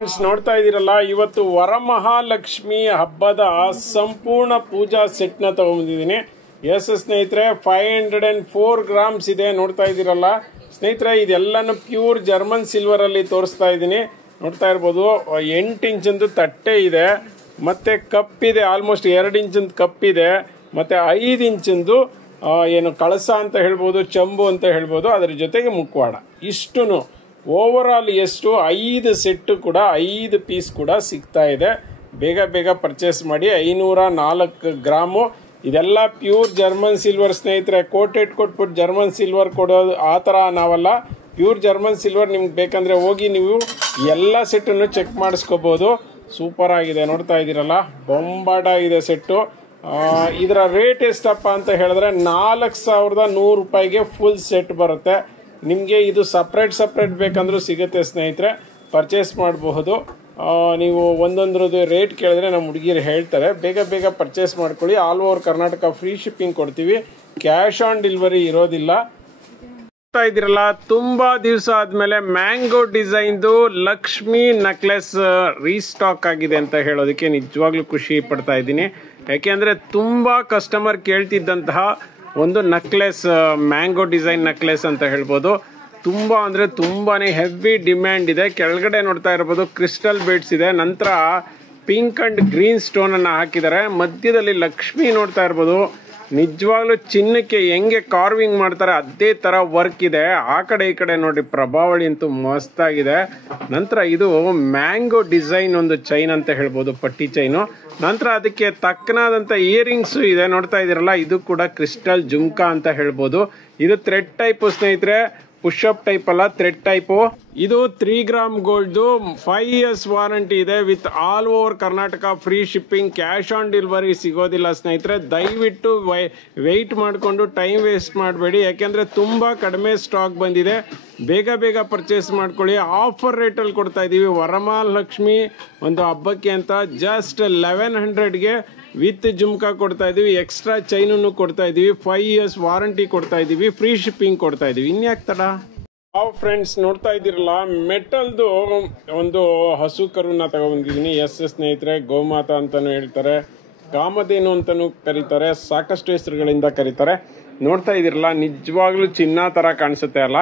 Friends ನೋಡ್ತಾ ಇದ್ದೀರಲ್ಲ, ಇವತ್ತು ವರಮಹಾಲಕ್ಷ್ಮಿ ಹಬ್ಬದ ಸಂಪೂರ್ಣ ಪೂಜಾ ಸೆಟ್ ನ ತಗೊಂಡ್ಬಂದಿದ್ದೀನಿ. ಎಸ್ ಸ್ನೇಹಿತರೆ, 504 ಗ್ರಾಮ್ಸ್ ಇದೆ. ನೋಡ್ತಾ ಇದ್ದೀರಲ್ಲ ಸ್ನೇಹಿತರೆ, ಇದೆಲ್ಲಾನು ಪ್ಯೂರ್ ಜರ್ಮನ್ ಸಿಲ್ವರ್ ಅಲ್ಲಿ ತೋರಿಸ್ತಾ ಇದ್ದೀನಿ. ನೋಡ್ತಾ ಇರ್ಬೋದು, 8 ಇಂಚಂದು ತಟ್ಟೆ ಇದೆ, ಮತ್ತೆ ಕಪ್ ಇದೆ, ಆಲ್ಮೋಸ್ಟ್ 2 ಇಂಚಿಂದು ಕಪ್ ಇದೆ, ಮತ್ತೆ 5 ಇಂಚಿಂದು ಏನು ಕಳಸ ಅಂತ ಹೇಳ್ಬೋದು, ಚಂಬು ಅಂತ ಹೇಳ್ಬೋದು, ಅದರ ಜೊತೆಗೆ ಮುಖವಾಡ. ಇಷ್ಟುನು ಓವರ್ ಆಲ್ ಎಷ್ಟು 5 ಸೆಟ್ ಕೂಡ 5 ಪೀಸ್ ಕೂಡ ಸಿಗ್ತಾ ಇದೆ. ಬೇಗ ಬೇಗ ಪರ್ಚೇಸ್ ಮಾಡಿ. 504 ಗ್ರಾಮು. ಇದೆಲ್ಲ ಪ್ಯೂರ್ ಜರ್ಮನ್ ಸಿಲ್ವರ್ ಸ್ನೇಹಿತರೆ. ಕೋಟೆಡ್ ಕೊಟ್ಬಿಟ್ಟು ಜರ್ಮನ್ ಸಿಲ್ವರ್ ಕೊಡೋದು ಆ ಥರ ನಾವಲ್ಲ. ಪ್ಯೂರ್ ಜರ್ಮನ್ ಸಿಲ್ವರ್ ನಿಮ್ಗೆ ಬೇಕಂದ್ರೆ ಹೋಗಿ ನೀವು ಎಲ್ಲ ಸೆಟ್ಟನ್ನು ಚೆಕ್ ಮಾಡಿಸ್ಕೋಬಹುದು. ಸೂಪರ್ ಆಗಿದೆ. ನೋಡ್ತಾ ಇದ್ದೀರಲ್ಲ, ಬೊಂಬಾಟ ಇದೆ ಸೆಟ್ಟು. ಇದರ ರೇಟ್ ಎಷ್ಟಪ್ಪ ಅಂತ ಹೇಳಿದ್ರೆ 4100 ರೂಪಾಯಿಗೆ ಫುಲ್ ಸೆಟ್ ಬರುತ್ತೆ. ನಿಮಗೆ ಇದು ಸಪ್ರೇಟ್ ಬೇಕಂದ್ರೂ ಸಿಗುತ್ತೆ ಸ್ನೇಹಿತರೆ, ಪರ್ಚೇಸ್ ಮಾಡಬಹುದು. ನೀವು ಒಂದೊಂದ್ರದ್ದು ರೇಟ್ ಕೇಳಿದ್ರೆ ನಮ್ಮ ಹುಡುಗಿರು ಹೇಳ್ತಾರೆ. ಬೇಗ ಬೇಗ ಪರ್ಚೇಸ್ ಮಾಡ್ಕೊಳ್ಳಿ. All over Karnataka free shipping ಕೊಡ್ತೀವಿ. ಕ್ಯಾಶ್ ಆನ್ ಡೆಲಿವರಿ ಇರೋದಿಲ್ಲ. ಇದಿರಲ್ಲ, ತುಂಬಾ ದಿವಸ ಆದ್ಮೇಲೆ ಮ್ಯಾಂಗೋ ಡಿಸೈನ್ದು ಲಕ್ಷ್ಮಿ ನೆಕ್ಲೆಸ್ ರೀಸ್ಟಾಕ್ ಆಗಿದೆ ಅಂತ ಹೇಳೋದಕ್ಕೆ ನಿಜವಾಗ್ಲೂ ಖುಷಿ ಪಡ್ತಾ ಇದ್ದೀನಿ. ಯಾಕೆಂದ್ರೆ ತುಂಬಾ ಕಸ್ಟಮರ್ ಕೇಳ್ತಿದ್ದಂತಹ ಒಂದು ನೆಕ್ಲೆಸ್, ಮ್ಯಾಂಗೋ ಡಿಸೈನ್ ನೆಕ್ಲೆಸ್ ಅಂತ ಹೇಳ್ಬೋದು. ತುಂಬಾ ಅಂದ್ರೆ ತುಂಬಾನೇ ಹೆವಿ ಡಿಮ್ಯಾಂಡ್ ಇದೆ. ಕೆಳಗಡೆ ನೋಡ್ತಾ ಇರ್ಬೋದು ಕ್ರಿಸ್ಟಲ್ ಬೀಡ್ಸ್ ಇದೆ, ನಂತರ ಪಿಂಕ್ ಅಂಡ್ ಗ್ರೀನ್ ಸ್ಟೋನ್ ಅನ್ನ ಹಾಕಿದ್ದಾರೆ. ಮಧ್ಯದಲ್ಲಿ ಲಕ್ಷ್ಮಿ ನೋಡ್ತಾ ಇರ್ಬೋದು. ನಿಜವಾಗ್ಲೂ ಚಿನ್ನಕ್ಕೆ ಹೆಂಗೆ ಕಾರ್ವಿಂಗ್ ಮಾಡ್ತಾರೆ ಅದೇ ತರ ವರ್ಕ್ ಇದೆ. ಆ ಕಡೆ ಈ ಕಡೆ ನೋಡಿ, ಪ್ರಭಾವಳಿ ಅಂತೂ ಮಸ್ತ್ ಆಗಿದೆ. ನಂತರ ಇದು ಮ್ಯಾಂಗೋ ಡಿಸೈನ್ ಒಂದು ಚೈನ್ ಅಂತ ಹೇಳ್ಬೋದು, ಪಟ್ಟಿ ಚೈನು. ನಂತರ ಅದಕ್ಕೆ ತಕ್ಕನಾದಂತ ಇಯರಿಂಗ್ಸ್ ಇದೆ. ನೋಡ್ತಾ ಇದೀರಲ್ಲ, ಇದು ಕೂಡ ಕ್ರಿಸ್ಟಲ್ ಜುಮ್ಕಾ ಅಂತ ಹೇಳ್ಬೋದು. ಇದು ಥ್ರೆಡ್ ಟೈಪ್ ಸ್ನೇಹಿತರೆ, ಪುಷಪ್ ಟೈಪ್ ಅಲ್ಲ, ಥ್ರೆಡ್ ಟೈಪ್. ಇದು 3 ಗ್ರಾಮ್ ಗೋಲ್ಡ್, 5 years ವಾರಂಟಿ ಇದೆ, with all over Karnataka free shipping. Cash on delivery ಸಿಗೋದಿಲ್ಲ ಸ್ನೇಹಿತರೆ. ದಯವಿಟ್ಟು ವೆಯ್ಟ್ ಮಾಡಿಕೊಂಡು ಟೈಮ್ ವೇಸ್ಟ್ ಮಾಡಬೇಡಿ. ಯಾಕೆಂದ್ರೆ ತುಂಬಾ ಕಡಿಮೆ ಸ್ಟಾಕ್ ಬಂದಿದೆ. ಬೇಗ ಬೇಗ ಪರ್ಚೇಸ್ ಮಾಡ್ಕೊಳ್ಳಿ. ಆಫರ್ ರೇಟಲ್ಲಿ ಕೊಡ್ತಾ ಇದೀವಿ. ವರಮಹಾಲಕ್ಷ್ಮಿ ಒಂದು ಹಬ್ಬಕ್ಕೆ ಅಂತ ಜಸ್ಟ್ 1100ಗೆ ವಿತ್ ಜುಮ್ಕಾ ಕೊಡ್ತಾ ಇದೀವಿ. ಎಕ್ಸ್ಟ್ರಾ ಚೈನನ್ನು ಕೊಡ್ತಾ ಇದೀವಿ. 5 years ವಾರಂಟಿ ಕೊಡ್ತಾ ಇದೀವಿ. ಫ್ರೀ ಶಿಪ್ಪಿಂಗ್ ಕೊಡ್ತಾ ಇದೀವಿ. ಇನ್ಯಾಕ್ ತಡ? ಫ್ರೆಂಡ್ಸ್ ನೋಡ್ತಾ ಇದ್ದೀರಲ್ಲ, ಮೆಟಲ್ದು ಒಂದು ಹಸು ಕರುನ ತಗೊಂಡ್ಬಂದಿದ್ದೀನಿ. ಎಸ್ ಸ್ನೇಹಿತರೆ, ಗೋಮಾತಾ ಅಂತಾನು ಹೇಳ್ತಾರೆ, ಕಾಮಧೇನು ಅಂತಾನು ಕರೀತಾರೆ, ಸಾಕಷ್ಟು ಹೆಸರುಗಳಿಂದ ಕರೀತಾರೆ. ನೋಡ್ತಾ ಇದ್ದೀರಲ್ಲ, ನಿಜವಾಗ್ಲೂ ಚಿನ್ನ ತರ ಕಾಣಿಸುತ್ತೆ ಅಲ್ಲ,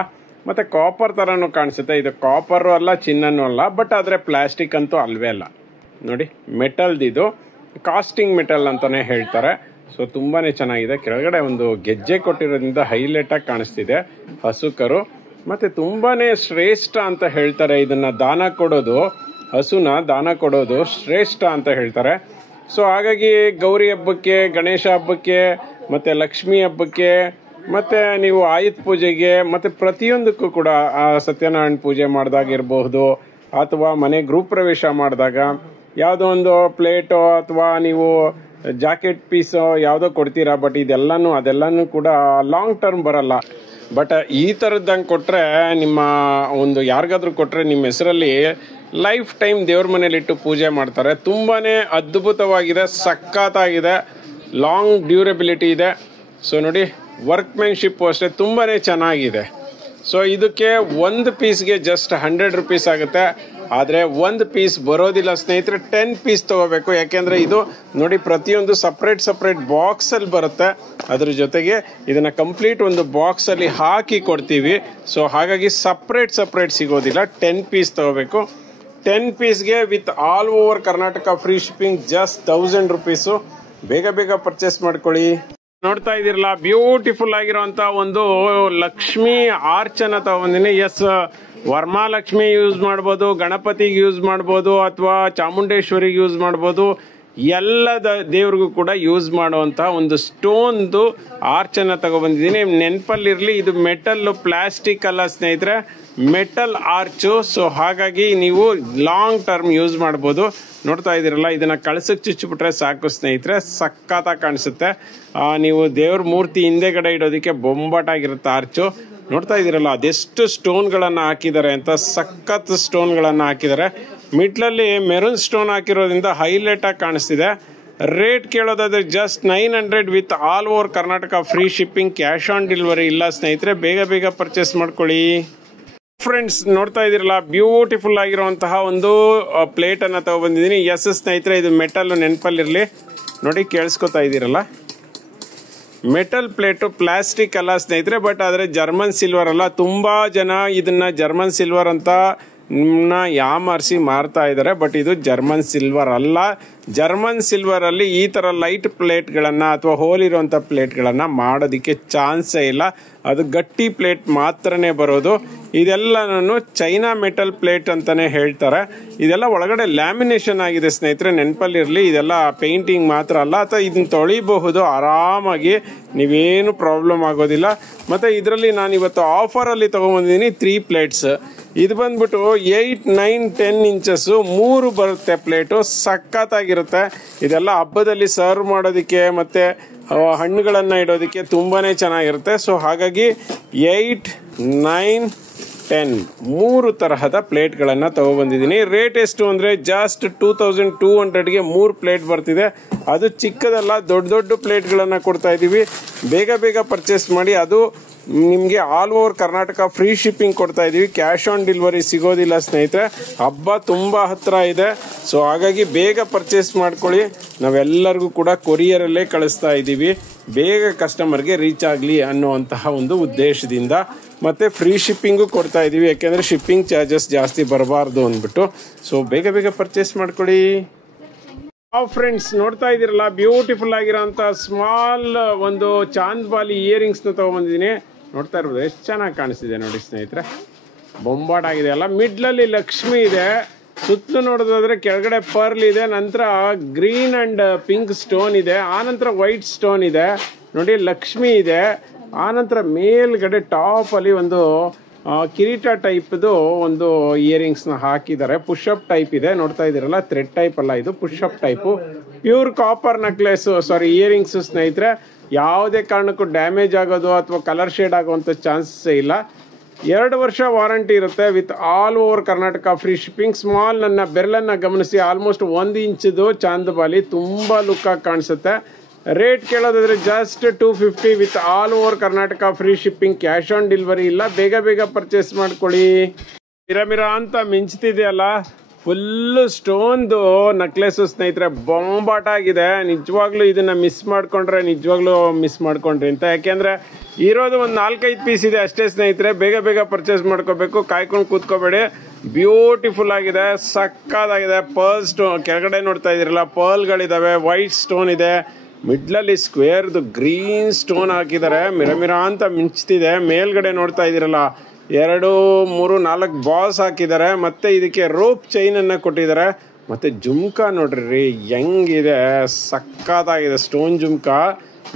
ಮತ್ತೆ ಕಾಪರ್ ತರನು ಕಾಣಿಸುತ್ತೆ. ಇದು ಕಾಪರ್ ಅಲ್ಲ, ಚಿನ್ನನೂ ಅಲ್ಲ, ಬಟ್ ಆದ್ರೆ ಪ್ಲಾಸ್ಟಿಕ್ ಅಂತೂ ಅಲ್ವೇ ಅಲ್ಲ. ನೋಡಿ, ಮೆಟಲ್ದಿದು ಕಾಸ್ಟಿಂಗ್ ಮೆಟಲ್ ಅಂತಾನೆ ಹೇಳ್ತಾರೆ. ಸೊ ತುಂಬಾನೇ ಚೆನ್ನಾಗಿದೆ. ಕೆಳಗಡೆ ಒಂದು ಗೆಜ್ಜೆ ಕೊಟ್ಟಿರೋದ್ರಿಂದ ಹೈಲೈಟ್ ಆಗಿ ಕಾಣಿಸ್ತಿದೆ ಹಸು ಕರು. ಮತ್ತೆ ತುಂಬಾನೇ ಶ್ರೇಷ್ಠ ಅಂತ ಹೇಳ್ತಾರೆ. ಇದನ್ನ ದಾನ ಕೊಡೋದು, ಹಸುನ ದಾನ ಕೊಡೋದು ಶ್ರೇಷ್ಠ ಅಂತ ಹೇಳ್ತಾರೆ. ಸೊ ಹಾಗಾಗಿ ಗೌರಿ ಹಬ್ಬಕ್ಕೆ, ಗಣೇಶ ಹಬ್ಬಕ್ಕೆ, ಮತ್ತೆ ಲಕ್ಷ್ಮಿ ಹಬ್ಬಕ್ಕೆ, ಮತ್ತೆ ನೀವು ಆಯುಧ ಪೂಜೆಗೆ, ಮತ್ತೆ ಪ್ರತಿಯೊಂದಕ್ಕೂ ಕೂಡ ಸತ್ಯನಾರಾಯಣ ಪೂಜೆ ಮಾಡಿದಾಗಿರಬಹುದು, ಅಥವಾ ಮನೆ ಗೃಹ ಪ್ರವೇಶ ಮಾಡಿದಾಗ ಯಾವುದೋ ಒಂದು ಪ್ಲೇಟೋ ಅಥವಾ ನೀವು ಜಾಕೆಟ್ ಪೀಸೋ ಯಾವುದೋ ಕೊಡ್ತೀರಾ. ಬಟ್ ಅದೆಲ್ಲಾನು ಕೂಡ ಲಾಂಗ್ ಟರ್ಮ್ ಬರಲ್ಲ. ಬಟ್ ಈ ಥರದ್ದಂಗೆ ಕೊಟ್ಟರೆ, ನಿಮ್ಮ ಒಂದು ಯಾರಿಗಾದ್ರೂ ಕೊಟ್ಟರೆ ನಿಮ್ಮ ಹೆಸರಲ್ಲಿ ಲೈಫ್ ಟೈಮ್ ದೇವ್ರ ಮನೇಲಿಟ್ಟು ಪೂಜೆ ಮಾಡ್ತಾರೆ. ತುಂಬಾನೇ ಅದ್ಭುತವಾಗಿದೆ, ಸಖತ್ತಾಗಿದೆ, ಲಾಂಗ್ ಡ್ಯೂರಬಿಲಿಟಿ ಇದೆ. ಸೊ ನೋಡಿ, ವರ್ಕ್ಮೆನ್ಶಿಪ್ ಅಷ್ಟೇ ತುಂಬಾನೇ ಚೆನ್ನಾಗಿದೆ. ಸೊ ಇದಕ್ಕೆ ಒಂದು ಪೀಸ್ಗೆ ಜಸ್ಟ್ 100 ರೂಪೀಸ್ ಆಗುತ್ತೆ. ಆದರೆ ಒಂದು ಪೀಸ್ ಬರೋದಿಲ್ಲ ಸ್ನೇಹಿತರೆ, 10 ಪೀಸ್ ತಗೋಬೇಕು. ಯಾಕೆಂದ್ರೆ ಇದು ನೋಡಿ, ಪ್ರತಿಯೊಂದು ಸಪ್ರೇಟ್ ಬಾಕ್ಸ್ ಅಲ್ಲಿ ಬರುತ್ತೆ. ಅದ್ರ ಜೊತೆಗೆ ಇದನ್ನ ಕಂಪ್ಲೀಟ್ ಒಂದು ಬಾಕ್ಸ್ ಅಲ್ಲಿ ಹಾಕಿ ಕೊಡ್ತೀವಿ. ಸೊ ಹಾಗಾಗಿ ಸಪ್ರೇಟ್ ಸಿಗೋದಿಲ್ಲ. 10 ಪೀಸ್ ತಗೋಬೇಕು. 10 ಪೀಸ್ಗೆ with all over Karnataka free shipping, just 1000 rupees. ಬೇಗ ಪರ್ಚೇಸ್ ಮಾಡ್ಕೊಳ್ಳಿ. ನೋಡ್ತಾ ಇದಿರಲ್ಲ, ಬ್ಯೂಟಿಫುಲ್ ಆಗಿರುವಂತ ಒಂದು ಲಕ್ಷ್ಮಿ ಆರ್ಚನ ತಗೊಂಡಿನಿ. ಎಸ್, ವರಮಹಾಲಕ್ಷ್ಮಿ ಯೂಸ್ ಮಾಡ್ಬೋದು, ಗಣಪತಿಗೆ ಯೂಸ್ ಮಾಡ್ಬೋದು, ಅಥವಾ ಚಾಮುಂಡೇಶ್ವರಿಗೆ ಯೂಸ್ ಮಾಡ್ಬೋದು. ಎಲ್ಲ ದೇವ್ರಿಗೂ ಕೂಡ ಯೂಸ್ ಮಾಡುವಂತ ಒಂದು ಸ್ಟೋನ್ದು ಆರ್ಚನ ತಗೊಬಂದಿದ್ದೀನಿ. ನೆನಪಲ್ಲಿರ್ಲಿ, ಇದು ಮೆಟಲ್, ಪ್ಲಾಸ್ಟಿಕ್ ಅಲ್ಲ ಸ್ನೇಹಿತರೆ, ಮೆಟಲ್ ಆರ್ಚು. ಸೊ ಹಾಗಾಗಿ ನೀವು ಲಾಂಗ್ ಟರ್ಮ್ ಯೂಸ್ ಮಾಡ್ಬೋದು. ನೋಡ್ತಾ ಇದ್ದೀರಲ್ಲ, ಇದನ್ನ ಕಳಸಕ್ಕೆ ಚುಚ್ಚಿಬಿಟ್ರೆ ಸಾಕು ಸ್ನೇಹಿತರೆ, ಸಖತ್ತಾಗಿ ಕಾಣಿಸುತ್ತೆ. ನೀವು ದೇವ್ರ ಮೂರ್ತಿ ಹಿಂದೆಗಡೆ ಇಡೋದಕ್ಕೆ ಬೊಂಬಾಟಾಗಿರುತ್ತೆ ಆರ್ಚು. ನೋಡ್ತಾ ಇದ್ದೀರಲ್ಲ, ಅದೆಷ್ಟು ಸ್ಟೋನ್ಗಳನ್ನ ಹಾಕಿದ್ದಾರೆ ಅಂತ, ಸಖತ್ ಸ್ಟೋನ್ಗಳನ್ನ ಹಾಕಿದ್ದಾರೆ. ಮಿಡ್ಲಲ್ಲಿ ಮೆರೂನ್ ಸ್ಟೋನ್ ಹಾಕಿರೋದ್ರಿಂದ ಹೈಲೈಟ್ ಆಗಿ ಕಾಣಿಸ್ತಿದೆ. ರೇಟ್ ಕೇಳೋದಾದ್ರೆ just 900 with all over Karnataka free shipping. Cash on delivery ಇಲ್ಲ ಸ್ನೇಹಿತರೆ. ಬೇಗ ಪರ್ಚೇಸ್ ಮಾಡ್ಕೊಳ್ಳಿ. ಫ್ರೆಂಡ್ಸ್ ನೋಡ್ತಾ ಇದ್ದೀರಲ್ಲ, ಬ್ಯೂಟಿಫುಲ್ ಆಗಿರುವಂತಹ ಒಂದು ಪ್ಲೇಟ್ ಅನ್ನ ತಗೊಬಂದಿದ್ದೀನಿ. ಎಸ್ ಸ್ನೇಹಿತರೆ, ಇದು ಮೆಟಲ್ ನೆನಪಲ್ಲಿರಲಿ ನೋಡಿ, ಕೇಳಿಸ್ಕೊತಾ ಇದ್ದೀರಲ್ಲ. ಮೆಟಲ್ ಪ್ಲೇಟು, ಪ್ಲಾಸ್ಟಿಕ್ ಅಲ್ಲ ಸ್ನೇಹಿತರೆ, ಬಟ್ ಆದರೆ ಜರ್ಮನ್ ಸಿಲ್ವರ್ ಅಲ್ಲ. ತುಂಬಾ ಜನ ಇದನ್ನ ಜರ್ಮನ್ ಸಿಲ್ವರ್ ಅಂತ ಯಾಮಾರಿಸಿ ಮಾರ್ತಾ ಇದ್ದಾರೆ, ಬಟ್ ಇದು ಜರ್ಮನ್ ಸಿಲ್ವರ್ ಅಲ್ಲ. ಜರ್ಮನ್ ಸಿಲ್ವರ್ ಅಲ್ಲಿ ಈ ತರ ಲೈಟ್ ಪ್ಲೇಟ್ಗಳನ್ನ ಅಥವಾ ಹೋಲ್ ಇರುವಂತ ಪ್ಲೇಟ್ಗಳನ್ನ ಮಾಡೋದಕ್ಕೆ ಚಾನ್ಸೇ ಇಲ್ಲ. ಅದು ಗಟ್ಟಿ ಪ್ಲೇಟ್ ಮಾತ್ರನೇ ಬರೋದು. ಇದೆಲ್ಲನೂ ಚೈನಾ ಮೆಟಲ್ ಪ್ಲೇಟ್ ಅಂತಾನೆ ಹೇಳ್ತಾರೆ. ಇದೆಲ್ಲ ಒಳಗಡೆ ಲ್ಯಾಮಿನೇಷನ್ ಆಗಿದೆ ಸ್ನೇಹಿತರೆ, ನೆನಪಲ್ಲಿರಲಿ. ಇದೆಲ್ಲ ಪೇಂಟಿಂಗ್ ಮಾತ್ರ ಅಲ್ಲ, ಅಥವಾ ಇದನ್ನ ತೊಳಿಬಹುದು ಆರಾಮಾಗಿ, ನೀವೇನು ಪ್ರಾಬ್ಲಮ್ ಆಗೋದಿಲ್ಲ. ಮತ್ತೆ ಇದರಲ್ಲಿ ನಾನು ಇವತ್ತು ಆಫರ್ ಅಲ್ಲಿ ತಗೊಂಡ್ಬಂದಿದ್ದೀನಿ 3 ಪ್ಲೇಟ್ಸ್. ಇದು ಬಂದ್ಬಿಟ್ಟು 8, 9, 10 ಇಂಚಸ್ 3 ಬರುತ್ತೆ ಪ್ಲೇಟು. ಸಖತ್ತಾಗಿರುತ್ತೆ. ಇದೆಲ್ಲ ಹಬ್ಬದಲ್ಲಿ ಸರ್ವ್ ಮಾಡೋದಕ್ಕೆ ಮತ್ತೆ ಹಣ್ಣುಗಳನ್ನ ಇಡೋದಕ್ಕೆ ತುಂಬಾನೇ ಚೆನ್ನಾಗಿರುತ್ತೆ. ಸೊ ಹಾಗಾಗಿ 8, 9, 10 3 ತರಹದ ಪ್ಲೇಟ್ಗಳನ್ನ ತಗೊಬಂದಿದ್ದೀನಿ. ರೇಟ್ ಎಷ್ಟು ಅಂದ್ರೆ ಜಸ್ಟ್ 2200ಗೆ 3 ಪ್ಲೇಟ್ ಬರ್ತಿದೆ. ಅದು ಚಿಕ್ಕದಲ್ಲ, ದೊಡ್ಡ ದೊಡ್ಡ ಪ್ಲೇಟ್ಗಳನ್ನ ಕೊಡ್ತಾ ಇದೀವಿ. ಬೇಗ ಬೇಗ ಪರ್ಚೇಸ್ ಮಾಡಿ. ಅದು ನಿಮಗೆ all over Karnataka free shipping ಕೊಡ್ತಾ ಇದೀವಿ. ಕ್ಯಾಶ್ ಆನ್ ಡೆಲಿವರಿ ಸಿಗೋದಿಲ್ಲ ಸ್ನೇಹಿತರೆ. ಹಬ್ಬ ತುಂಬಾ ಹತ್ರ ಇದೆ. ಸೊ ಹಾಗಾಗಿ ಬೇಗ ಪರ್ಚೇಸ್ ಮಾಡ್ಕೊಳ್ಳಿ. ನಾವೆಲ್ಲರಿಗೂ ಕೂಡ ಕೊರಿಯರ್ ಅಲ್ಲೇ ಕಳಿಸ್ತಾ ಇದ್ದೀವಿ, ಬೇಗ ಕಸ್ಟಮರ್ಗೆ ರೀಚ್ ಆಗಲಿ ಅನ್ನುವಂತಹ ಒಂದು ಉದ್ದೇಶದಿಂದ. ಮತ್ತೆ ಫ್ರೀ ಶಿಪ್ಪಿಂಗು ಕೊಡ್ತಾ ಇದೀವಿ, ಯಾಕೆಂದ್ರೆ ಶಿಪ್ಪಿಂಗ್ ಚಾರ್ಜಸ್ ಜಾಸ್ತಿ ಬರಬಾರ್ದು ಅಂದ್ಬಿಟ್ಟು. ಸೊ ಬೇಗ ಬೇಗ ಪರ್ಚೇಸ್ ಮಾಡ್ಕೊಳ್ಳಿ. ಫ್ರೆಂಡ್ಸ್ ನೋಡ್ತಾ ಇದ್ದೀರಲ್ಲ, ಬ್ಯೂಟಿಫುಲ್ ಆಗಿರೋಂಥ ಸ್ಮಾಲ್ ಒಂದು ಚಾಂದ್ಬಾಲಿ ಇಯರಿಂಗ್ಸ್ನ ತಗೊಂಡ್ಬಂದಿದ್ದೀನಿ. ನೋಡ್ತಾ ಇರ್ಬೋದು ಎಷ್ಟು ಚೆನ್ನಾಗಿ ಕಾಣಿಸ್ತಿದೆ ನೋಡಿ ಸ್ನೇಹಿತರೆ, ಬೊಂಬಾಟಾಗಿದೆ ಅಲ್ಲ. ಮಿಡ್ಲಲ್ಲಿ ಲಕ್ಷ್ಮಿ ಇದೆ, ಸುತ್ತಲೂ ನೋಡೋದಾದ್ರೆ ಕೆಳಗಡೆ ಪರ್ಲ್ ಇದೆ, ನಂತರ ಗ್ರೀನ್ ಅಂಡ್ ಪಿಂಕ್ ಸ್ಟೋನ್ ಇದೆ, ಆನಂತರ ವೈಟ್ ಸ್ಟೋನ್ ಇದೆ ನೋಡಿ, ಲಕ್ಷ್ಮಿ ಇದೆ. ಆನಂತರ ಮೇಲ್ಗಡೆ ಟಾಪ್ ಅಲ್ಲಿ ಒಂದು ಕಿರೀಟ ಟೈಪ್ದು ಒಂದು ಇಯರಿಂಗ್ಸ್ನ ಹಾಕಿದ್ದಾರೆ. ಪುಷಪ್ ಟೈಪ್ ಇದೆ, ನೋಡ್ತಾ ಇದ್ದೀರಲ್ಲ. ಥ್ರೆಡ್ ಟೈಪ್ ಅಲ್ಲ, ಇದು pushup type. Pure copper necklace, sorry earrings ಸ್ನೇಹಿತರೆ. ಯಾವುದೇ ಕಾರಣಕ್ಕೂ ಡ್ಯಾಮೇಜ್ ಆಗೋದು ಅಥವಾ ಕಲರ್ ಶೇಡ್ ಆಗುವಂಥ ಚಾನ್ಸಸ್ ಇಲ್ಲ. 2 ವರ್ಷ ವಾರಂಟಿ ಇರುತ್ತೆ with all over Karnataka free shipping. Small ನನ್ನ ಬೆರಳನ್ನ ಗಮನಿಸಿ, ಆಲ್ಮೋಸ್ಟ್ 1 ಇಂಚದು ಚಾಂದ್ಬಾಲಿ, ತುಂಬಾ ಲುಕ್ ಆಗಿ ಕಾಣಿಸುತ್ತೆ. ರೇಟ್ ಕೇಳೋದಾದ್ರೆ just 250 with all over Karnataka free shipping. Cash on delivery ಇಲ್ಲ. ಬೇಗ ಬೇಗ ಪರ್ಚೇಸ್ ಮಾಡ್ಕೊಳ್ಳಿ. ಮಿರ ಅಂತ ಮಿಂಚ್ತಿದೆಯಲ್ಲ, ಫುಲ್ ಸ್ಟೋನ್ದು ನೆಕ್ಲೆಸ್ ಸ್ನೇಹಿತರೆ, ಬೊಂಬಾಟ ಆಗಿದೆ. ನಿಜವಾಗ್ಲೂ ಇದನ್ನ ಮಿಸ್ ಮಾಡ್ಕೊಂಡ್ರೆ ನಿಜವಾಗ್ಲೂ ಮಿಸ್ ಮಾಡ್ಕೊಂಡ್ರಿ ಅಂತ. ಯಾಕೆಂದ್ರೆ ಇರೋದು ಒಂದು 4-5 ಪೀಸ್ ಇದೆ ಅಷ್ಟೇ ಸ್ನೇಹಿತರೆ. ಬೇಗ ಬೇಗ ಪರ್ಚೇಸ್ ಮಾಡ್ಕೋಬೇಕು, ಕಾಯ್ಕೊಂಡು ಕೂತ್ಕೋಬೇಡಿ. ಬ್ಯೂಟಿಫುಲ್ ಆಗಿದೆ, ಸಕ್ಕದಾಗಿದೆ. ಪರ್ಲ್ ಸ್ಟೋನ್ ಕೆಳಗಡೆ ನೋಡ್ತಾ ಇದೀರಲ್ಲ, ಪರ್ಲ್ಗಳಿದಾವೆ, ವೈಟ್ ಸ್ಟೋನ್ ಇದೆ, ಮಿಡ್ಲಲ್ಲಿ ಸ್ಕ್ವೇರ್ದು ಗ್ರೀನ್ ಸ್ಟೋನ್ ಹಾಕಿದ್ದಾರೆ, ಮಿರ ಅಂತ ಮಿಂಚ್ತಿದೆ. ಮೇಲ್ಗಡೆ ನೋಡ್ತಾ ಇದೀರಲ್ಲ, 2, 3, 4 ಬಾಲ್ಸ್ ಹಾಕಿದ್ದಾರೆ. ಮತ್ತೆ ಇದಕ್ಕೆ ರೋಪ್ ಚೈನ್ ಅನ್ನ ಕೊಟ್ಟಿದ್ದಾರೆ. ಮತ್ತೆ ಜುಮ್ಕಾ ನೋಡ್ರಿ ಹೆಂಗಿದೆ, ಸಕ್ಕತ್ತಾಗಿದೆ. ಸ್ಟೋನ್ ಜುಮ್ಕಾ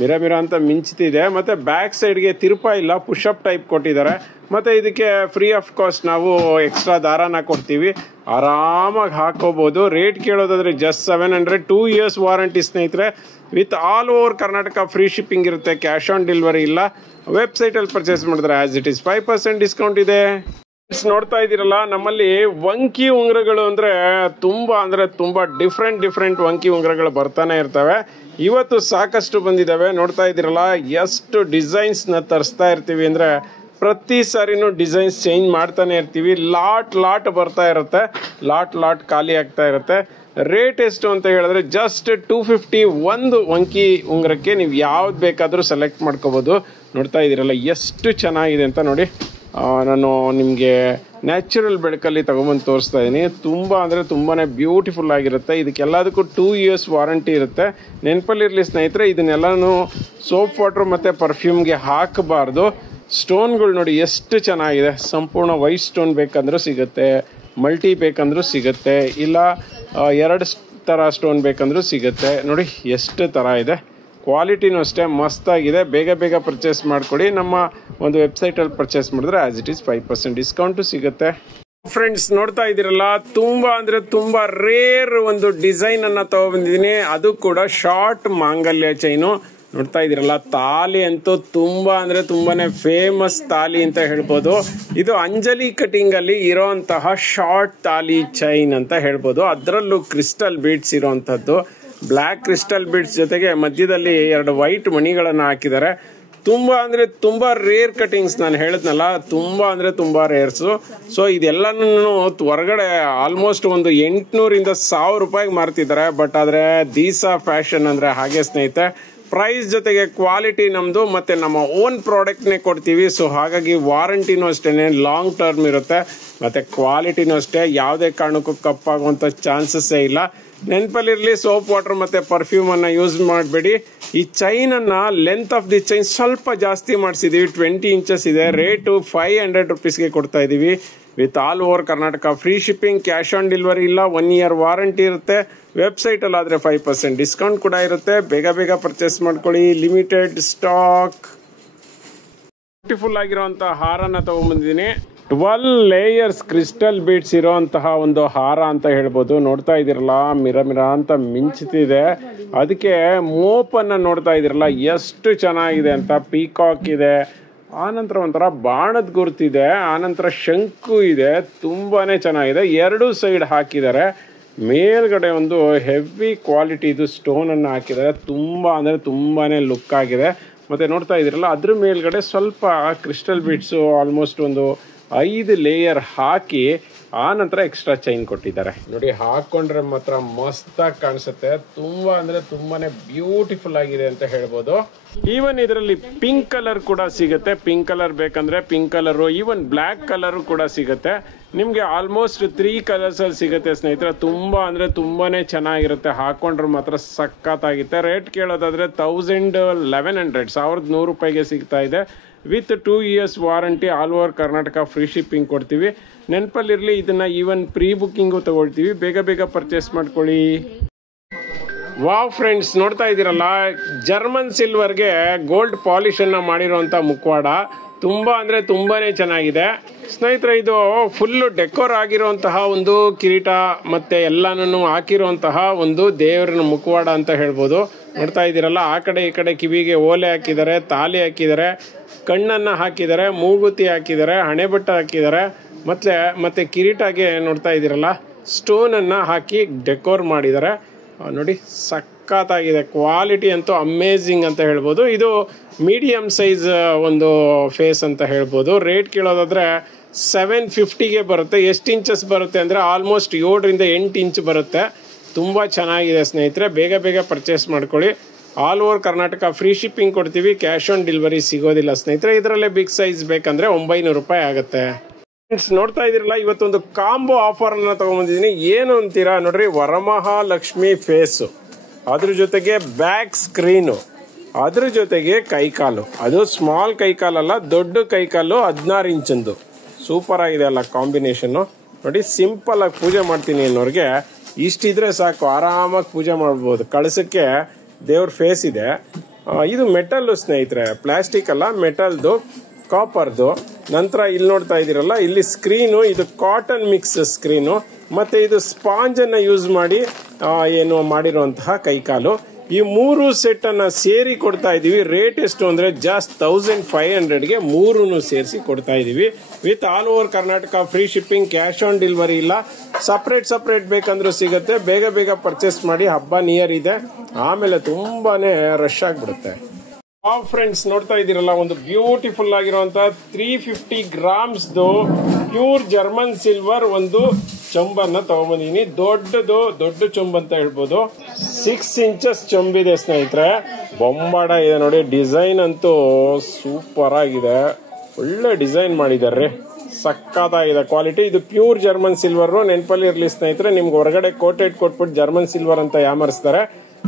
ಮಿರ ಅಂತ ಮಿಂಚ್ತಿದೆ. ಮತ್ತೆ ಬ್ಯಾಕ್ ಸೈಡ್ಗೆ ತಿರುಪ ಇಲ್ಲ, ಪುಷಪ್ ಟೈಪ್ ಕೊಟ್ಟಿದ್ದಾರೆ. ಮತ್ತೆ ಇದಕ್ಕೆ ಫ್ರೀ ಆಫ್ ಕಾಸ್ಟ್ ನಾವು ಎಕ್ಸ್ಟ್ರಾ ದಾರಾನ ಕೊಡ್ತೀವಿ, ಆರಾಮಾಗಿ ಹಾಕೋಬಹುದು. ರೇಟ್ ಕೇಳೋದಾದ್ರೆ ಜಸ್ಟ್ 700, 2 years ವಾರಂಟಿ ಸ್ನೇಹಿತರೆ. With all over Karnataka free shipping ಇರುತ್ತೆ, ಕ್ಯಾಶ್ ಆನ್ ಡೆಲಿವರಿ ಇಲ್ಲ. ವೆಬ್ಸೈಟ್ ಅಲ್ಲಿ ಪರ್ಚೇಸ್ ಮಾಡಿದ್ರೆ ಆಸ್ ಇಟ್ ಇಸ್ 5% ಡಿಸ್ಕೌಂಟ್ ಇದೆ. ನೋಡ್ತಾ ಇದ್ದೀರಲ್ಲ, ನಮ್ಮಲ್ಲಿ ವಂಕಿ ಉಂಗುರಗಳು ಅಂದ್ರೆ ತುಂಬಾ ಡಿಫ್ರೆಂಟ್ ವಂಕಿ ಉಂಗುರಗಳು ಬರ್ತಾನೆ ಇರ್ತವೆ. ಇವತ್ತು ಸಾಕಷ್ಟು ಬಂದಿದ್ದಾವೆ. ನೋಡ್ತಾ ಇದ್ದೀರಲ್ಲ, ಎಷ್ಟು ಡಿಸೈನ್ಸ್ ನ ತರಿಸ್ತಾ ಇರ್ತೀವಿ ಅಂದ್ರೆ ಪ್ರತಿ ಸಾರಿನೂ ಡಿಸೈನ್ಸ್ ಚೇಂಜ್ ಮಾಡ್ತಾನೆ ಇರ್ತೀವಿ. ಲಾಟ್ ಬರ್ತಾ ಇರುತ್ತೆ, ಲಾಟ್ ಖಾಲಿ ಆಗ್ತಾ ಇರುತ್ತೆ. ರೇಟ್ ಎಷ್ಟು ಅಂತ ಹೇಳಿದ್ರೆ ಜಸ್ಟ್ 250 ಒಂದು ವಂಕಿ ಉಂಗುರಕ್ಕೆ. ನೀವು ಯಾವ್ದು ಬೇಕಾದರೂ ಸೆಲೆಕ್ಟ್ ಮಾಡ್ಕೋಬಹುದು. ನೋಡ್ತಾ ಇದ್ದೀರಲ್ಲ ಎಷ್ಟು ಚೆನ್ನಾಗಿದೆ ಅಂತ ನೋಡಿ. ನಾನು ನಿಮಗೆ ನ್ಯಾಚುರಲ್ ಬೆಳಕಲ್ಲಿ ತಗೊಂಬಂದು ತೋರಿಸ್ತಾ ಇದ್ದೀನಿ. ತುಂಬಾನೇ ಬ್ಯೂಟಿಫುಲ್ ಆಗಿರುತ್ತೆ. ಇದಕ್ಕೆಲ್ಲದಕ್ಕೂ 2 years ವಾರಂಟಿ ಇರುತ್ತೆ. ನೆನಪಲ್ಲಿರಲಿ ಸ್ನೇಹಿತರೆ, ಇದನ್ನೆಲ್ಲನೂ ಸೋಪ್ ವಾಟರ್ ಮತ್ತು ಪರ್ಫ್ಯೂಮ್ಗೆ ಹಾಕಬಾರ್ದು. ಸ್ಟೋನ್ಗಳು ನೋಡಿ ಎಷ್ಟು ಚೆನ್ನಾಗಿದೆ. ಸಂಪೂರ್ಣ ವೈಟ್ ಸ್ಟೋನ್ ಬೇಕಂದ್ರೂ ಸಿಗುತ್ತೆ, ಮಲ್ಟಿ ಬೇಕಂದ್ರೂ ಸಿಗುತ್ತೆ, ಇಲ್ಲ 2 ಥರ ಸ್ಟೋನ್ ಬೇಕಂದ್ರೂ ಸಿಗುತ್ತೆ. ನೋಡಿ ಎಷ್ಟು ಥರ ಇದೆ. ಕ್ವಾಲಿಟಿನೂ ಅಷ್ಟೇ ಮಸ್ತಾಗಿದೆ. ಬೇಗ ಪರ್ಚೇಸ್ ಮಾಡ್ಕೊಡಿ. ನಮ್ಮ ಒಂದು ವೆಬ್ಸೈಟಲ್ಲಿ ಪರ್ಚೇಸ್ ಮಾಡಿದ್ರೆ ಆಸ್ ಇಟ್ ಈಸ್ 5% ಡಿಸ್ಕೌಂಟು ಸಿಗುತ್ತೆ. ಫ್ರೆಂಡ್ಸ್ ನೋಡ್ತಾ ಇದ್ದೀರಲ್ಲ, ತುಂಬಾ ರೇರ್ ಒಂದು ಡಿಸೈನ್ ಅನ್ನ ತಗೊಬಂದಿದ್ದೀನಿ. ಅದು ಕೂಡ ಶಾರ್ಟ್ ಮಾಂಗಲ್ಯ ಚೈನು. ನೋಡ್ತಾ ಇದ್ದೀರಲ್ಲ, ತಾಲಿ ಅಂತೂ ತುಂಬಾನೇ ಫೇಮಸ್ ತಾಲಿ ಅಂತ ಹೇಳ್ಬೋದು. ಇದು ಅಂಜಲಿ ಕಟಿಂಗ್ ಅಲ್ಲಿ ಇರೋಂತಹ ಶಾರ್ಟ್ ತಾಲಿ ಚೈನ್ ಅಂತ ಹೇಳ್ಬೋದು. ಅದರಲ್ಲೂ ಕ್ರಿಸ್ಟಲ್ ಬೀಡ್ಸ್ ಇರೋಂಥದ್ದು. ಬ್ಲ್ಯಾಕ್ ಕ್ರಿಸ್ಟಲ್ ಬೀಡ್ಸ್ ಜೊತೆಗೆ ಮಧ್ಯದಲ್ಲಿ 2 ವೈಟ್ ಮಣಿಗಳನ್ನ ಹಾಕಿದ್ದಾರೆ. ತುಂಬ ಅಂದರೆ ತುಂಬ ರೇರ್ ಕಟಿಂಗ್ಸ್. ನಾನು ಹೇಳಿದ್ನಲ್ಲ, ತುಂಬ ಅಂದರೆ ತುಂಬ ರೇರ್ಸು. ಸೊ ಇದೆಲ್ಲನೂ ಹೊರಗಡೆ ಆಲ್ಮೋಸ್ಟ್ ಒಂದು 800 ಇಂದ 1000 ರೂಪಾಯಿಗೆ ಮಾರ್ತಿದ್ದಾರೆ. ಬಟ್ ಆದರೆ ದೀಸಾ ಫ್ಯಾಷನ್ ಅಂದರೆ ಹಾಗೆ ಸ್ನೇಹಿತರೆ, ಪ್ರೈಸ್ ಜೊತೆಗೆ ಕ್ವಾಲಿಟಿ ನಮ್ಮದು ಮತ್ತು ನಮ್ಮ ಓನ್ ಪ್ರಾಡಕ್ಟ್ನೇ ಕೊಡ್ತೀವಿ. ಸೊ ಹಾಗಾಗಿ ವಾರಂಟಿನೂ ಅಷ್ಟೇ ಲಾಂಗ್ ಟರ್ಮ್ ಇರುತ್ತೆ, ಮತ್ತು ಕ್ವಾಲಿಟಿನೂ ಅಷ್ಟೇ. ಯಾವುದೇ ಕಾರಣಕ್ಕೂ ಕಪ್ಪಾಗುವಂಥ ಚಾನ್ಸಸ್ಸೇ ಇಲ್ಲ. ನೆನಪಲ್ಲಿರಲಿ, ಸೋಪ್ ವಾಟರ್ ಮತ್ತು ಪರ್ಫ್ಯೂಮನ್ನು ಯೂಸ್ ಮಾಡಬೇಡಿ. ಈ ಚೈನನ್ನು ಲೆಂತ್ ಆಫ್ ದಿ ಚೈನ್ ಸ್ವಲ್ಪ ಜಾಸ್ತಿ ಮಾಡಿಸಿದ್ದೀವಿ, 20 ಇಂಚಸ್ ಇದೆ. ರೇಟು 500 ರುಪೀಸ್ಗೆ ಕೊಡ್ತಾ ಇದ್ದೀವಿ with all over Karnataka. Free shipping, cash on delivery ಇಲ್ಲ, 1 ಇಯರ್ ವಾರಂಟಿ ಇರುತ್ತೆ. ವೆಬ್ಸೈಟಲ್ಲಾದರೆ 5% ಡಿಸ್ಕೌಂಟ್ ಕೂಡ ಇರುತ್ತೆ. ಬೇಗ ಬೇಗ ಪರ್ಚೇಸ್ ಮಾಡ್ಕೊಳ್ಳಿ, ಲಿಮಿಟೆಡ್ ಸ್ಟಾಕ್. ಬ್ಯೂಟಿಫುಲ್ ಆಗಿರುವಂಥ ಹಾರನ ತಗೊಂಡ್ಬಂದಿದ್ದೀನಿ. 12 ಲೇಯರ್ಸ್ ಕ್ರಿಸ್ಟಲ್ ಬೀಡ್ಸ್ ಇರೋಂತಹ ಒಂದು ಹಾರ ಅಂತ ಹೇಳ್ಬೋದು. ನೋಡ್ತಾ ಇದ್ದೀರಲ್ಲ, ಮಿರ ಅಂತ ಮಿಂಚ್ತಿದೆ. ಅದಕ್ಕೆ ಮೋಪನ್ನು ನೋಡ್ತಾ ಇದ್ದೀರಲ್ಲ ಎಷ್ಟು ಚೆನ್ನಾಗಿದೆ ಅಂತ. ಪೀಕಾಕ್ ಇದೆ, ಆನಂತರ ಒಂಥರ ಬಾಣದ ಗುರುತಿದೆ, ಆನಂತರ ಶಂಕು ಇದೆ. ತುಂಬಾ ಚೆನ್ನಾಗಿದೆ. 2 ಸೈಡ್ ಹಾಕಿದ್ದಾರೆ. ಮೇಲ್ಗಡೆ ಒಂದು ಹೆವಿ ಕ್ವಾಲಿಟಿ ಇದು ಸ್ಟೋನನ್ನು ಹಾಕಿದ್ದಾರೆ. ತುಂಬ ಅಂದರೆ ತುಂಬಾ ಲುಕ್ ಆಗಿದೆ. ಮತ್ತು ನೋಡ್ತಾ ಇದ್ದೀರಲ್ಲ, ಅದ್ರ ಮೇಲ್ಗಡೆ ಸ್ವಲ್ಪ ಕ್ರಿಸ್ಟಲ್ ಬೀಡ್ಸು ಆಲ್ಮೋಸ್ಟ್ ಒಂದು 5 ಲೇಯರ್ ಹಾಕಿ ಆನಂತರ ಎಕ್ಸ್ಟ್ರಾ ಚೈನ್ ಕೊಟ್ಟಿದ್ದಾರೆ. ನೋಡಿ, ಹಾಕ್ಕೊಂಡ್ರೆ ಮಾತ್ರ ಮಸ್ತಾಗಿ ಕಾಣಿಸುತ್ತೆ. ತುಂಬ ಅಂದರೆ ತುಂಬಾ ಬ್ಯೂಟಿಫುಲ್ ಆಗಿದೆ ಅಂತ ಹೇಳ್ಬೋದು. ಈವನ್ ಇದರಲ್ಲಿ ಪಿಂಕ್ ಕಲರ್ ಕೂಡ ಸಿಗುತ್ತೆ. ಪಿಂಕ್ ಕಲರ್ ಬೇಕಂದ್ರೆ pink colour, even black colour ಕೂಡ ಸಿಗುತ್ತೆ. ನಿಮಗೆ ಆಲ್ಮೋಸ್ಟ್ 3 ಕಲರ್ಸಲ್ಲಿ ಸಿಗುತ್ತೆ ಸ್ನೇಹಿತರೆ. ತುಂಬ ಅಂದರೆ ತುಂಬಾ ಚೆನ್ನಾಗಿರುತ್ತೆ. ಹಾಕ್ಕೊಂಡ್ರೆ ಮಾತ್ರ ಸಖತ್ತಾಗಿರುತ್ತೆ. ರೇಟ್ ಕೇಳೋದಾದರೆ 1100 ರೂಪಾಯಿಗೆ ಸಿಗ್ತಾ ಇದೆ with 2 years warranty. All over Karnataka free shipping ಕೊಡ್ತೀವಿ. ನೆನಪಲ್ಲಿರಲಿ, ಇದನ್ನು ಈವನ್ ಪ್ರೀ ಬುಕ್ಕಿಂಗು ತಗೊಳ್ತೀವಿ. ಬೇಗ ಬೇಗ ಪರ್ಚೇಸ್ ಮಾಡ್ಕೊಳ್ಳಿ. ವಾವ್ ಫ್ರೆಂಡ್ಸ್, ನೋಡ್ತಾ ಇದ್ದೀರಲ್ಲ, ಜರ್ಮನ್ ಸಿಲ್ವರ್ಗೆ ಗೋಲ್ಡ್ ಪಾಲಿಶನ್ನು ಮಾಡಿರೋಂಥ ಮುಖವಾಡ. ತುಂಬ ಅಂದರೆ ತುಂಬಾ ಚೆನ್ನಾಗಿದೆ ಸ್ನೇಹಿತರೆ. ಇದು ಫುಲ್ಲು ಡೆಕೋರ್ ಆಗಿರುವಂತಹ ಒಂದು ಕಿರೀಟ ಮತ್ತು ಎಲ್ಲನೂ ಹಾಕಿರುವಂತಹ ಒಂದು ದೇವರ ಮುಖವಾಡ ಅಂತ ಹೇಳ್ಬೋದು. ನೋಡ್ತಾ ಇದ್ದೀರಲ್ಲ, ಆ ಕಡೆ ಈ ಕಡೆ ಕಿವಿಗೆ ಓಲೆ ಹಾಕಿದ್ದಾರೆ, ತಾಲಿ ಹಾಕಿದ್ದಾರೆ, ಕಣ್ಣನ್ನು ಹಾಕಿದ್ದಾರೆ, ಮೂಗುತಿ ಹಾಕಿದ್ದಾರೆ, ಹಣೆಬಟ್ಟ ಹಾಕಿದ್ದಾರೆ. ಮತ್ತೆ ಕಿರೀಟಗೆ ನೋಡ್ತಾ ಇದ್ದೀರಲ್ಲ, ಸ್ಟೋನನ್ನು ಹಾಕಿ ಡೆಕೋರ್ ಮಾಡಿದ್ದಾರೆ. ನೋಡಿ, ಸಖತ್ತಾಗಿದೆ. ಕ್ವಾಲಿಟಿ ಅಂತೂ ಅಮೇಝಿಂಗ್ ಅಂತ ಹೇಳ್ಬೋದು. ಇದು ಮೀಡಿಯಮ್ ಸೈಜ್ ಒಂದು ಫೇಸ್ ಅಂತ ಹೇಳ್ಬೋದು. ರೇಟ್ ಕೇಳೋದಾದರೆ 750ಗೆ ಬರುತ್ತೆ. ಎಷ್ಟು ಇಂಚಸ್ ಬರುತ್ತೆ ಅಂದರೆ ಆಲ್ಮೋಸ್ಟ್ 7ರಿಂದ 8 ಇಂಚ್ ಬರುತ್ತೆ. ತುಂಬ ಚೆನ್ನಾಗಿದೆ ಸ್ನೇಹಿತರೆ. ಬೇಗ ಬೇಗ ಪರ್ಚೇಸ್ ಮಾಡ್ಕೊಳ್ಳಿ. All over Karnataka free shipping ಕೊಡ್ತೀವಿ. ಕ್ಯಾಶ್ ಆನ್ ಡೆಲಿವರಿ ಸಿಗೋದಿಲ್ಲ ಸ್ನೇಹಿತರೆ. ಇದರಲ್ಲೇ ಬಿಗ್ ಸೈಜ್ ಬೇಕಂದರೆ 900 ರೂಪಾಯಿ ಆಗುತ್ತೆ. ಫ್ರೆಂಡ್ಸ್, ನೋಡ್ತಾ ಇದ್ದೀರಲ್ಲ, ಇವತ್ತೊಂದು ಕಾಂಬೋ ಆಫರನ್ನು ತೊಗೊಂಬಂದಿದ್ದೀನಿ. ಏನು ಅಂತೀರಾ ನೋಡ್ರಿ, ವರಮಹಾಲಕ್ಷ್ಮಿ ಫೇಸು, ಅದ್ರ ಜೊತೆಗೆ ಬ್ಯಾಕ್ ಸ್ಕ್ರೀನು, ಅದ್ರ ಜೊತೆಗೆ ಕೈಕಾಲು. ಅದು ಸ್ಮಾಲ್ ಕೈಕಾಲಲ್ಲ, ದೊಡ್ಡ ಕೈಕಾಲು, 16 ಇಂಚಂದು. ಸೂಪರ್ ಆಗಿದೆ ಅಲ್ಲ ಕಾಂಬಿನೇಷನ್ನು. ನೋಡಿ, ಸಿಂಪಲ್ ಆಗಿ ಪೂಜೆ ಮಾಡ್ತೀನಿ ಅನ್ನೋರಿಗೆ ಇಷ್ಟಿದ್ರೆ ಸಾಕು, ಆರಾಮಾಗಿ ಪೂಜೆ ಮಾಡ್ಬೋದು. ಕಳಸಕ್ಕೆ ದೇವ್ರ ಫೇಸ್ ಇದೆ. ಇದು ಮೆಟಲ್ ಸ್ನೇಹಿತರೆ, ಪ್ಲಾಸ್ಟಿಕ್ ಅಲ್ಲ, ಮೆಟಲ್ದು, ಕಾಪರ್ದು. ನಂತರ ಇಲ್ಲಿ ನೋಡ್ತಾ ಇದ್ದೀರಲ್ಲ, ಇಲ್ಲಿ ಸ್ಕ್ರೀನು, ಇದು ಕಾಟನ್ ಮಿಕ್ಸ್ ಸ್ಕ್ರೀನು, ಮತ್ತೆ ಇದು ಸ್ಪಾಂಜ್ ಅನ್ನ ಯೂಸ್ ಮಾಡಿ ಏನು ಮಾಡಿರುವಂತಹ ಕೈಕಾಲು. ಈ 3 ಸೆಟ್ ಅನ್ನ ಸೇರಿ ಕೊಡ್ತಾ ಇದೀವಿ. ರೇಟ್ ಎಷ್ಟು ಅಂದ್ರೆ ಜಸ್ಟ್ 1500ಗೆ 3 ಸೇರಿಸಿ ಕೊಡ್ತಾ ಇದೀವಿ with all over Karnataka free shipping. Cash on delivery ಇಲ್ಲ. ಸಪರೇಟ್ ಬೇಕಂದ್ರೂ ಸಿಗುತ್ತೆ. ಬೇಗ ಬೇಗ ಪರ್ಚೇಸ್ ಮಾಡಿ, ಹಬ್ಬ ನಿಯರ್ ಇದೆ, ಆಮೇಲೆ ತುಂಬಾನೇ ರಶ್ ಆಗಿಬಿಡುತ್ತೆ. ಫ್ರೆಂಡ್ಸ್, ನೋಡ್ತಾ ಇದ್ದೀರಲ್ಲ, ಒಂದು ಬ್ಯೂಟಿಫುಲ್ ಆಗಿರುವಂತಹ 350 ಗ್ರಾಮ್ಸ್ದು ಪ್ಯೂರ್ ಜರ್ಮನ್ ಸಿಲ್ವರ್ ಒಂದು ಚೊಂಬನ್ನ ತಗೊಂಬಂದಿನಿ. ದೊಡ್ಡ ಚೊಂಬ್ ಅಂತ ಹೇಳ್ಬೋದು. 6 ಇಂಚಸ್ ಚೊಂಬಿದೆ ಸ್ನೇಹಿತರೆ. ಬೊಂಬಾಡ ಇದೆ ನೋಡಿ. ಡಿಸೈನ್ ಅಂತೂ ಸೂಪರ್ ಆಗಿದೆ. ಒಳ್ಳೆ ಡಿಸೈನ್ ಮಾಡಿದಾರೆ. ಸಕ್ಕತ್ತಾಗಿದೆ ಕ್ವಾಲಿಟಿ. ಇದು ಪ್ಯೂರ್ ಜರ್ಮನ್ ಸಿಲ್ವರ್. ನೆನಪಲ್ಲಿ ಇರ್ಲಿ ಸ್ನೇಹಿತರೆ, ನಿಮ್ಗೆ ಹೊರಗಡೆ ಕೋಟೆಡ್ ಕೊಟ್ಬಿಟ್ಟು ಜರ್ಮನ್ ಸಿಲ್ವರ್ ಅಂತ ಯಾಮರಿಸ್ತಾರೆ.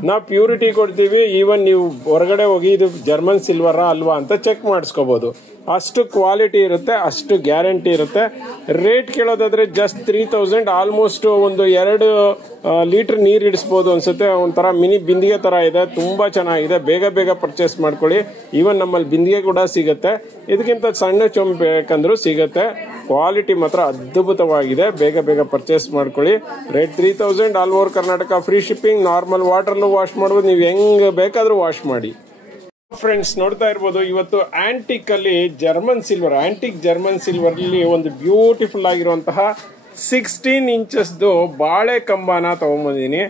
ನಾವು ಪ್ಯೂರಿಟಿ ಕೊಡ್ತೀವಿ. ಈವನ್ ನೀವು ಹೊರಗಡೆ ಹೋಗಿ ಇದು ಜರ್ಮನ್ ಸಿಲ್ವರಾ ಅಲ್ವಾ ಅಂತ ಚೆಕ್ ಮಾಡಿಸ್ಕೋಬಹುದು. ಅಷ್ಟು ಕ್ವಾಲಿಟಿ ಇರುತ್ತೆ, ಅಷ್ಟು ಗ್ಯಾರಂಟಿ ಇರುತ್ತೆ. ರೇಟ್ ಕೇಳೋದಾದ್ರೆ ಜಸ್ಟ್ 3000. ಆಲ್ಮೋಸ್ಟ್ ಒಂದು 2 ಲೀಟರ್ ನೀರು ಇಡಿಸ್ಬೋದು ಅನ್ಸುತ್ತೆ. ಒಂಥರ ಮಿನಿ ಬಿಂದಿಗೆ ತರ ಇದೆ. ತುಂಬಾ ಚೆನ್ನಾಗಿದೆ. ಬೇಗ ಪರ್ಚೇಸ್ ಮಾಡ್ಕೊಳ್ಳಿ. ಈವನ್ ನಮ್ಮಲ್ಲಿ ಬಿಂದಿಗೆ ಕೂಡ ಸಿಗುತ್ತೆ. ಇದಕ್ಕಿಂತ ಸಣ್ಣ ಚೊಂಬು ಬೇಕಂದ್ರೂ ಸಿಗುತ್ತೆ. ಕ್ವಾಲಿಟಿ ಮಾತ್ರ ಅದ್ಭುತವಾಗಿದೆ. ಬೇಗ ಪರ್ಚೇಸ್ ಮಾಡ್ಕೊಳ್ಳಿ. Rate 3000. All over Karnataka free shipping. Normal ವಾಟರ್ಲು ವಾಶ್ ಮಾಡ್ಬೋದು. ನೀವು ಹೆಂಗ್ ಬೇಕಾದ್ರೂ ವಾಶ್ ಮಾಡಿ. ಫ್ರೆಂಡ್ಸ್, ನೋಡ್ತಾ ಇರ್ಬೋದು, ಇವತ್ತು ಆಂಟಿಕ್ ಅಲ್ಲಿ German silver, antique German silver ಅಲ್ಲಿ ಒಂದು ಬ್ಯೂಟಿಫುಲ್ ಆಗಿರುವಂತಹ 16 ಇಂಚಸ್ದು ಬಾಳೆ ಕಂಬನ ತಗೊಂಡ್ಬಂದಿನಿ.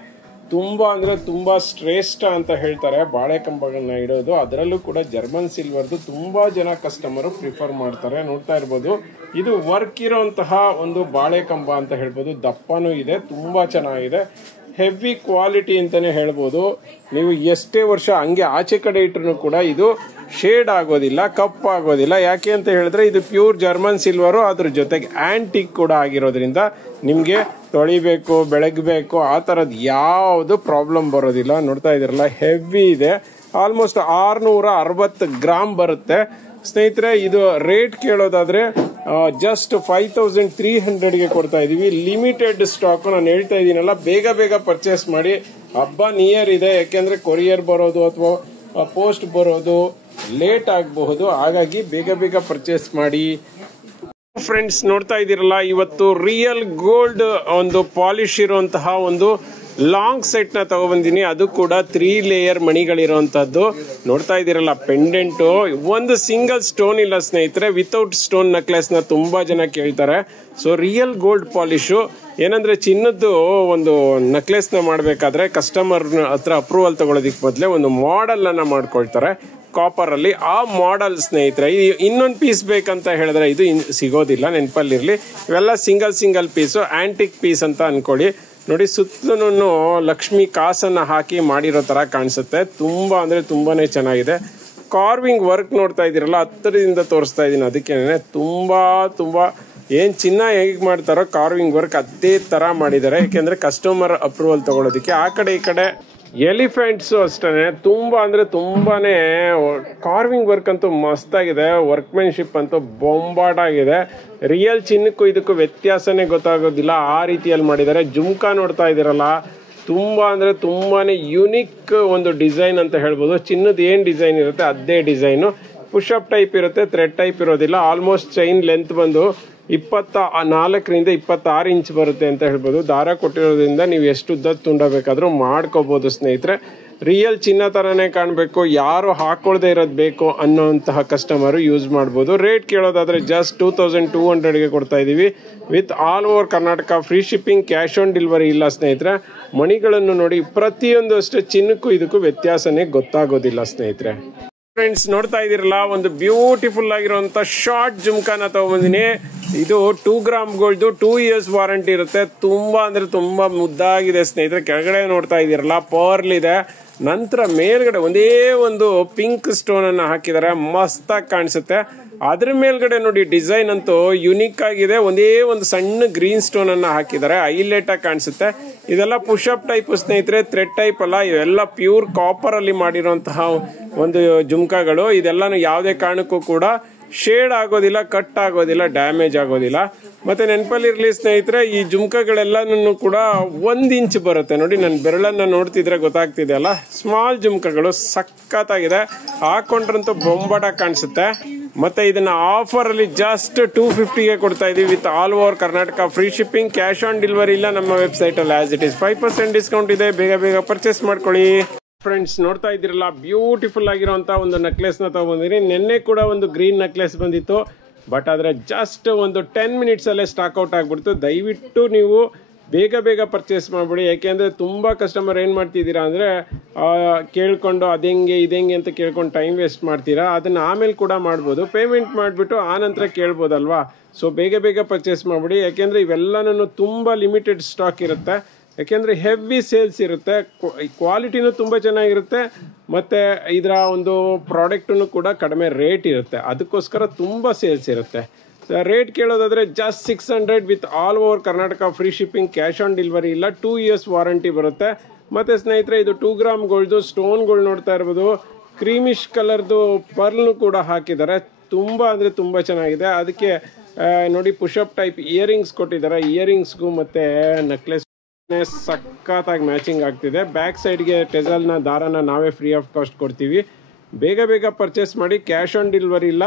ತುಂಬ ಅಂದರೆ ತುಂಬ ಶ್ರೇಷ್ಠ ಅಂತ ಹೇಳ್ತಾರೆ ಬಾಳೆ ಕಂಬಗಳನ್ನ ಇಡೋದು. ಅದರಲ್ಲೂ ಕೂಡ ಜರ್ಮನ್ ಸಿಲ್ವರ್ದು ತುಂಬ ಜನ ಕಸ್ಟಮರು ಪ್ರಿಫರ್ ಮಾಡ್ತಾರೆ. ನೋಡ್ತಾ ಇರ್ಬೋದು, ಇದು ವರ್ಕ್ ಇರೋಂತಹ ಒಂದು ಬಾಳೆ ಕಂಬ ಅಂತ ಹೇಳ್ಬೋದು. ದಪ್ಪನೂ ಇದೆ, ತುಂಬ ಚೆನ್ನಾಗಿದೆ, ಹೆವಿ ಕ್ವಾಲಿಟಿ ಅಂತಲೇ ಹೇಳ್ಬೋದು. ನೀವು ಎಷ್ಟೇ ವರ್ಷ ಹಂಗೆ ಆಚೆ ಕಡೆ ಇಟ್ಟರು ಕೂಡ ಇದು ಶೇಡ್ ಆಗೋದಿಲ್ಲ, ಕಪ್ಪಾಗೋದಿಲ್ಲ. ಯಾಕೆ ಅಂತ ಹೇಳಿದ್ರೆ ಇದು ಪ್ಯೂರ್ ಜರ್ಮನ್ ಸಿಲ್ವರು, ಅದ್ರ ಜೊತೆಗೆ ಆಂಟಿಕ್ ಕೂಡ ಆಗಿರೋದ್ರಿಂದ ನಿಮಗೆ ತೊಳಿಬೇಕು, ಬೆಳಗಬೇಕು, ಆ ಥರದ್ದು ಯಾವುದು ಪ್ರಾಬ್ಲಮ್ ಬರೋದಿಲ್ಲ. ನೋಡ್ತಾ ಇದ್ದೀರಲ್ಲ, ಹೆವಿ ಇದೆ, ಆಲ್ಮೋಸ್ಟ್ 660 ಗ್ರಾಮ್ ಬರುತ್ತೆ ಸ್ನೇಹಿತರೆ. ಇದು ರೇಟ್ ಕೇಳೋದಾದ್ರೆ ಜಸ್ಟ್ 5300ಗೆ ಕೊಡ್ತಾ ಇದೀವಿ. Limited stock. ನಾನು ಹೇಳ್ತಾ ಇದ್ದೀನಲ್ಲ, ಬೇಗ ಬೇಗ ಪರ್ಚೇಸ್ ಮಾಡಿ. ಹಬ್ಬ ನಿಯರ್ ಇದೆ, ಯಾಕೆಂದ್ರೆ ಕೊರಿಯರ್ ಬರೋದು ಅಥವಾ ಪೋಸ್ಟ್ ಬರೋದು ಲೇಟ್ ಆಗಬಹುದು. ಹಾಗಾಗಿ ಬೇಗ ಬೇಗ ಪರ್ಚೇಸ್ ಮಾಡಿ ಫ್ರೆಂಡ್ಸ್. ನೋಡ್ತಾ ಇದ್ದೀರಲ್ಲ, ಇವತ್ತು ರಿಯಲ್ ಗೋಲ್ಡ್ ಒಂದು ಪಾಲಿಶ್ ಇರುವಂತಹ ಒಂದು ಲಾಂಗ್ ಸೆಟ್ ನ ತಗೊಬಂದಿನಿ. ಅದು ಕೂಡ 3 ಲೇಯರ್ ಮಣಿಗಳಿರುವಂತದ್ದು. ನೋಡ್ತಾ ಇದ್ದೀರಲ್ಲ, ಪೆಂಡೆಂಟು ಒಂದು ಸಿಂಗಲ್ ಸ್ಟೋನ್ ಇಲ್ಲ ಸ್ನೇಹಿತರೆ. ವಿತೌಟ್ ಸ್ಟೋನ್ ನೆಕ್ಲೆಸ್ ನ ತುಂಬಾ ಜನ ಕೇಳ್ತಾರೆ. So real gold polish. ಏನಂದ್ರೆ ಚಿನ್ನದ್ದು ಒಂದು ನೆಕ್ಲೆಸ್ ನ ಮಾಡಬೇಕಾದ್ರೆ ಕಸ್ಟಮರ್ ಹತ್ರ ಅಪ್ರೂವಲ್ ತಗೊಳ್ಳೋದಿಕ್ ಬದಲೇ ಒಂದು ಮಾಡೆಲ್ ಅನ್ನ ಮಾಡ್ಕೊಳ್ತಾರೆ ಕಾಪರ್ ಅಲ್ಲಿ. ಆ ಮಾಡೆಲ್ ಸ್ನೇಹಿತರೆ, ಇನ್ನೊಂದು ಪೀಸ್ ಬೇಕಂತ ಹೇಳಿದ್ರೆ ಇದು ಸಿಗೋದಿಲ್ಲ, ನೆನಪಲ್ಲಿರ್ಲಿ. ಇವೆಲ್ಲ ಸಿಂಗಲ್ ಪೀಸು, ಆಂಟಿಕ್ ಪೀಸ್ ಅಂತ ಅನ್ಕೊಳ್ಳಿ. ನೋಡಿ, ಸುತ್ತಲೂ ಲಕ್ಷ್ಮಿ ಕಾಸನ್ನ ಹಾಕಿ ಮಾಡಿರೋ ತರ ಕಾಣಿಸುತ್ತೆ. ತುಂಬಾ ಅಂದ್ರೆ ತುಂಬಾನೇ ಚೆನ್ನಾಗಿದೆ. ಕಾರ್ವಿಂಗ್ ವರ್ಕ್ ನೋಡ್ತಾ ಇದ್ದೀರಲ್ಲ, ಹತ್ತಿರದಿಂದ ತೋರಿಸ್ತಾ ಇದ್ದೀನಿ. ಅದಕ್ಕೇನೆ ತುಂಬಾ ಏನ್ ಚಿನ್ನ ಹೇಗೆ ಮಾಡ್ತಾರೋ ಕಾರ್ವಿಂಗ್ ವರ್ಕ್ ಅದೇ ತರ ಮಾಡಿದ್ದಾರೆ. ಯಾಕೆಂದ್ರೆ ಕಸ್ಟಮರ್ ಅಪ್ರೂವಲ್ ತಗೊಳ್ಳೋದಕ್ಕೆ. ಆ ಕಡೆ ಈ ಕಡೆ ಎಲಿಫೆಂಟ್ಸು ಅಷ್ಟೇ ತುಂಬಾ ಅಂದ್ರೆ ತುಂಬಾನೇ ಕಾರ್ವಿಂಗ್ ವರ್ಕ್ ಅಂತೂ ಮಸ್ತಾಗಿದೆ. ವರ್ಕ್ಮೆನ್ಶಿಪ್ ಅಂತೂ ಬೊಂಬಾಟಾಗಿದೆ. ರಿಯಲ್ ಚಿನ್ನಕ್ಕೂ ಇದಕ್ಕೂ ವ್ಯತ್ಯಾಸನೇ ಗೊತ್ತಾಗೋದಿಲ್ಲ, ಆ ರೀತಿಯಲ್ಲಿ ಮಾಡಿದ್ದಾರೆ. ಜುಮ್ಕಾ ನೋಡ್ತಾ ಇದ್ದೀರಲ್ಲ, ತುಂಬಾ ಅಂದ್ರೆ ತುಂಬಾನೇ ಯುನಿಕ್ ಒಂದು ಡಿಸೈನ್ ಅಂತ ಹೇಳ್ಬೋದು. ಚಿನ್ನದ ಏನ್ ಡಿಸೈನ್ ಇರುತ್ತೆ ಅದೇ ಡಿಸೈನು. ಪುಷಪ್ ಟೈಪ್ ಇರುತ್ತೆ, ಥ್ರೆಡ್ ಟೈಪ್ ಇರೋದಿಲ್ಲ. ಆಲ್ಮೋಸ್ಟ್ ಚೈನ್ ಲೆಂತ್ ಬಂದು 24ರಿಂದ 26 ಇಂಚ್ ಬರುತ್ತೆ ಅಂತ ಹೇಳ್ಬೋದು. ದಾರ ಕೊಟ್ಟಿರೋದ್ರಿಂದ ನೀವು ಎಷ್ಟು ಉದ್ದ ತುಂಡ ಬೇಕಾದ್ರೂ ಮಾಡ್ಕೋಬಹುದು ಸ್ನೇಹಿತರೆ. ರಿಯಲ್ ಚಿನ್ನ ತರನೇ ಕಾಣಬೇಕು, ಯಾರು ಹಾಕೊಳ್ದೆ ಇರೋದು ಬೇಕು ಅನ್ನೋಂತಹ ಕಸ್ಟಮರ್ ಯೂಸ್ ಮಾಡ್ಬೋದು. ರೇಟ್ ಕೇಳೋದಾದ್ರೆ ಜಸ್ಟ್ 2200ಗೆ ಕೊಡ್ತಾ ಇದೀವಿ. With all over Karnataka free shipping, cash on delivery ಇಲ್ಲ ಸ್ನೇಹಿತರೆ. ಮಣಿಗಳನ್ನು ನೋಡಿ, ಪ್ರತಿಯೊಂದು ಅಷ್ಟೇ ಚಿನ್ನಕ್ಕೂ ಇದಕ್ಕೂ ವ್ಯತ್ಯಾಸನೇ ಗೊತ್ತಾಗೋದಿಲ್ಲ ಸ್ನೇಹಿತರೆ. ಫ್ರೆಂಡ್ಸ್, ನೋಡ್ತಾ ಇದೀರಲ್ಲ, ಒಂದು ಬ್ಯೂಟಿಫುಲ್ ಆಗಿರುವಂತ ಶಾರ್ಟ್ ಜುಮ್ಕಾನ ತಗೊಂಡ್ಬಂದಿನಿ. ಇದು 2 ಗ್ರಾಮ್ ಗೋಲ್ಡ್, 2 ಇಯರ್ಸ್ ವಾರಂಟಿ ಇರುತ್ತೆ. ತುಂಬಾ ಅಂದ್ರೆ ತುಂಬಾ ಮುದ್ದಾಗಿದೆ ಸ್ನೇಹಿತರೆ. ಕೆಳಗಡೆ ನೋಡ್ತಾ ಇದೀರಲ್ಲ, ಪರ್ಲ್ ಇದೆ. ನಂತರ ಮೇಲ್ಗಡೆ ಒಂದೇ ಒಂದು ಪಿಂಕ್ ಸ್ಟೋನ್ ಅನ್ನ ಹಾಕಿದ್ದಾರೆ, ಮಸ್ತಾಗಿ ಕಾಣಿಸುತ್ತೆ. ಅದ್ರ ಮೇಲ್ಗಡೆ ನೋಡಿ, ಡಿಸೈನ್ ಅಂತೂ ಯುನಿಕ್ ಆಗಿದೆ. ಒಂದೇ ಒಂದು ಸಣ್ಣ ಗ್ರೀನ್ ಸ್ಟೋನ್ ಅನ್ನ ಹಾಕಿದ್ದಾರೆ, ಹೈಲೈಟ್ ಆಗಿ ಕಾಣಿಸುತ್ತೆ. ಇದೆಲ್ಲ ಪುಷಪ್ ಟೈಪ್ ಸ್ನೇಹಿತರೆ, ಥ್ರೆಡ್ ಟೈಪ್ ಅಲ್ಲ. ಇವೆಲ್ಲ ಪ್ಯೂರ್ ಕಾಪರ್ ಅಲ್ಲಿ ಮಾಡಿರುವಂತಹ ಒಂದು ಜುಮ್ಕಾಗಳು. ಇದೆಲ್ಲಾನು ಯಾವುದೇ ಕಾರಣಕ್ಕೂ ಕೂಡ ಶೇಡ್ ಆಗೋದಿಲ್ಲ, ಕಟ್ ಆಗೋದಿಲ್ಲ, ಡ್ಯಾಮೇಜ್ ಆಗೋದಿಲ್ಲ. ಮತ್ತೆ ನೆನಪಲ್ಲಿರ್ಲಿ ಸ್ನೇಹಿತರೆ, ಈ ಜುಮ್ಕಾಗಳೆಲ್ಲನೂ ಕೂಡ 1 ಇಂಚ್ ಬರುತ್ತೆ. ನೋಡಿ, ನನ್ನ ಬೆರಳನ್ನ ನೋಡ್ತಿದ್ರೆ ಗೊತ್ತಾಗ್ತಿದೆ ಅಲ್ಲ, ಸ್ಮಾಲ್ ಜುಮ್ಕಾಗಳು ಸಖತ್ತಾಗಿದೆ. ಹಾಕೊಂಡ್ರಂತೂ ಬೊಂಬಾಟಾಗಿ ಕಾಣಿಸುತ್ತೆ. ಮತ್ತೆ ಇದನ್ನ ಆಫರ್ ಅಲ್ಲಿ ಜಸ್ಟ್ 250ಗೆ ಕೊಡ್ತಾ ಇದೀವಿ. With all over Karnataka free shipping, cash on delivery ಇಲ್ಲ ನಮ್ಮ ವೆಬ್ಸೈಟ್ ಅಲ್ಲಿ. ಆಸ್ ಇಟ್ ಇಸ್ 5% ಡಿಸ್ಕೌಂಟ್ ಇದೆ, ಬೇಗ ಬೇಗ ಪರ್ಚೇಸ್ ಮಾಡ್ಕೊಳ್ಳಿ. ಫ್ರೆಂಡ್ಸ್, ನೋಡ್ತಾ ಇದ್ದೀರಲ್ಲ, ಬ್ಯೂಟಿಫುಲ್ ಆಗಿರುವಂತ ಒಂದು ನೆಕ್ಲೆಸ್ ನ ತಗೊಂಡಿರಿ. ನಿನ್ನೆ ಕೂಡ ಒಂದು ಗ್ರೀನ್ ನೆಕ್ಲೆಸ್ ಬಂದಿತ್ತು, ಬಟ್ ಆದ್ರೆ ಜಸ್ಟ್ ಒಂದು 10 ಮಿನಿಟ್ಸ್ ಅಲ್ಲೇ ಸ್ಟಾಕ್ ಔಟ್ ಆಗ್ಬಿಡ್ತು. ದಯವಿಟ್ಟು ನೀವು ಬೇಗ ಬೇಗ ಪರ್ಚೇಸ್ ಮಾಡ್ಬಿಡಿ. ಯಾಕೆಂದ್ರೆ ತುಂಬಾ ಕಸ್ಟಮರ್ ಏನ್ ಮಾಡ್ತಿದ್ದೀರಾ ಅಂದ್ರೆ ಕೇಳ್ಕೊಂಡು ಅದಂಗೆ ಇದಂಗೆ ಅಂತ ಕೇಳ್ಕೊಂಡು ಟೈಮ್ ವೇಸ್ಟ್ ಮಾಡ್ತೀರಾ. ಅದನ್ನ ಆಮೇಲೆ ಕೂಡ ಮಾಡ್ಬೋದು, ಪೇಮೆಂಟ್ ಮಾಡಿಬಿಟ್ಟು ಆ ನಂತರ ಕೇಳ್ಬೋದಲ್ವಾ. ಸೊ ಬೇಗ ಬೇಗ ಪರ್ಚೇಸ್ ಮಾಡ್ಬಿಡಿ. ಯಾಕೆಂದ್ರೆ ಇವೆಲ್ಲನೂ ತುಂಬಾ ಲಿಮಿಟೆಡ್ ಸ್ಟಾಕ್ ಇರುತ್ತೆ. ಯಾಕೆಂದ್ರೆ ಹೆವಿ ಸೇಲ್ಸ್ ಇರುತ್ತೆ, ಕ್ವಾಲಿಟಿನೂ ತುಂಬಾ ಚೆನ್ನಾಗಿರುತ್ತೆ, ಮತ್ತೆ ಇದರ ಒಂದು ಪ್ರಾಡಕ್ಟನ್ನು ಕೂಡ ಕಡಿಮೆ ರೇಟ್ ಇರುತ್ತೆ. ಅದಕ್ಕೋಸ್ಕರ ತುಂಬಾ ಸೇಲ್ಸ್ ಇರುತ್ತೆ. ರೇಟ್ ಕೇಳೋದಾದ್ರೆ just 600 with all over Karnataka free shipping, cash on delivery ಇಲ್ಲ, 2 ಇಯರ್ಸ್ ವಾರಂಟಿ ಬರುತ್ತೆ. ಮತ್ತೆ ಸ್ನೇಹಿತರೆ, ಇದು 2 ಗ್ರಾಮ್ ಗೋಲ್ಡ್ ಸ್ಟೋನ್ಗಳು ನೋಡ್ತಾ ಇರ್ಬೋದು. ಕ್ರೀಮಿಶ್ ಕಲರ್ದು ಪರ್ಲ್ನು ಕೂಡ ಹಾಕಿದ್ದಾರೆ. ತುಂಬಾ ಅಂದ್ರೆ ತುಂಬಾ ಚೆನ್ನಾಗಿದೆ. ಅದಕ್ಕೆ ನೋಡಿ, ಪುಷಪ್ ಟೈಪ್ ಇಯರಿಂಗ್ಸ್ ಕೊಟ್ಟಿದ್ದಾರೆ. ಇಯರಿಂಗ್ಸ್ಗೂ ಮತ್ತೆ ನೆಕ್ಲೆಸ್ ಸಖತ್ತಾಗಿ ಮ್ಯಾಚಿಂಗ್ ಆಗ್ತಿದೆ. ಬ್ಯಾಕ್ ಸೈಡ್ಗೆ ಟೆಸಲ್ನ ದಾರನ ನಾವೇ ಫ್ರೀ ಆಫ್ ಕಾಸ್ಟ್ ಕೊಡ್ತೀವಿ. ಬೇಗ ಬೇಗ ಪರ್ಚೇಸ್ ಮಾಡಿ, ಕ್ಯಾಶ್ ಆನ್ ಡೆಲಿವರಿ ಇಲ್ಲ.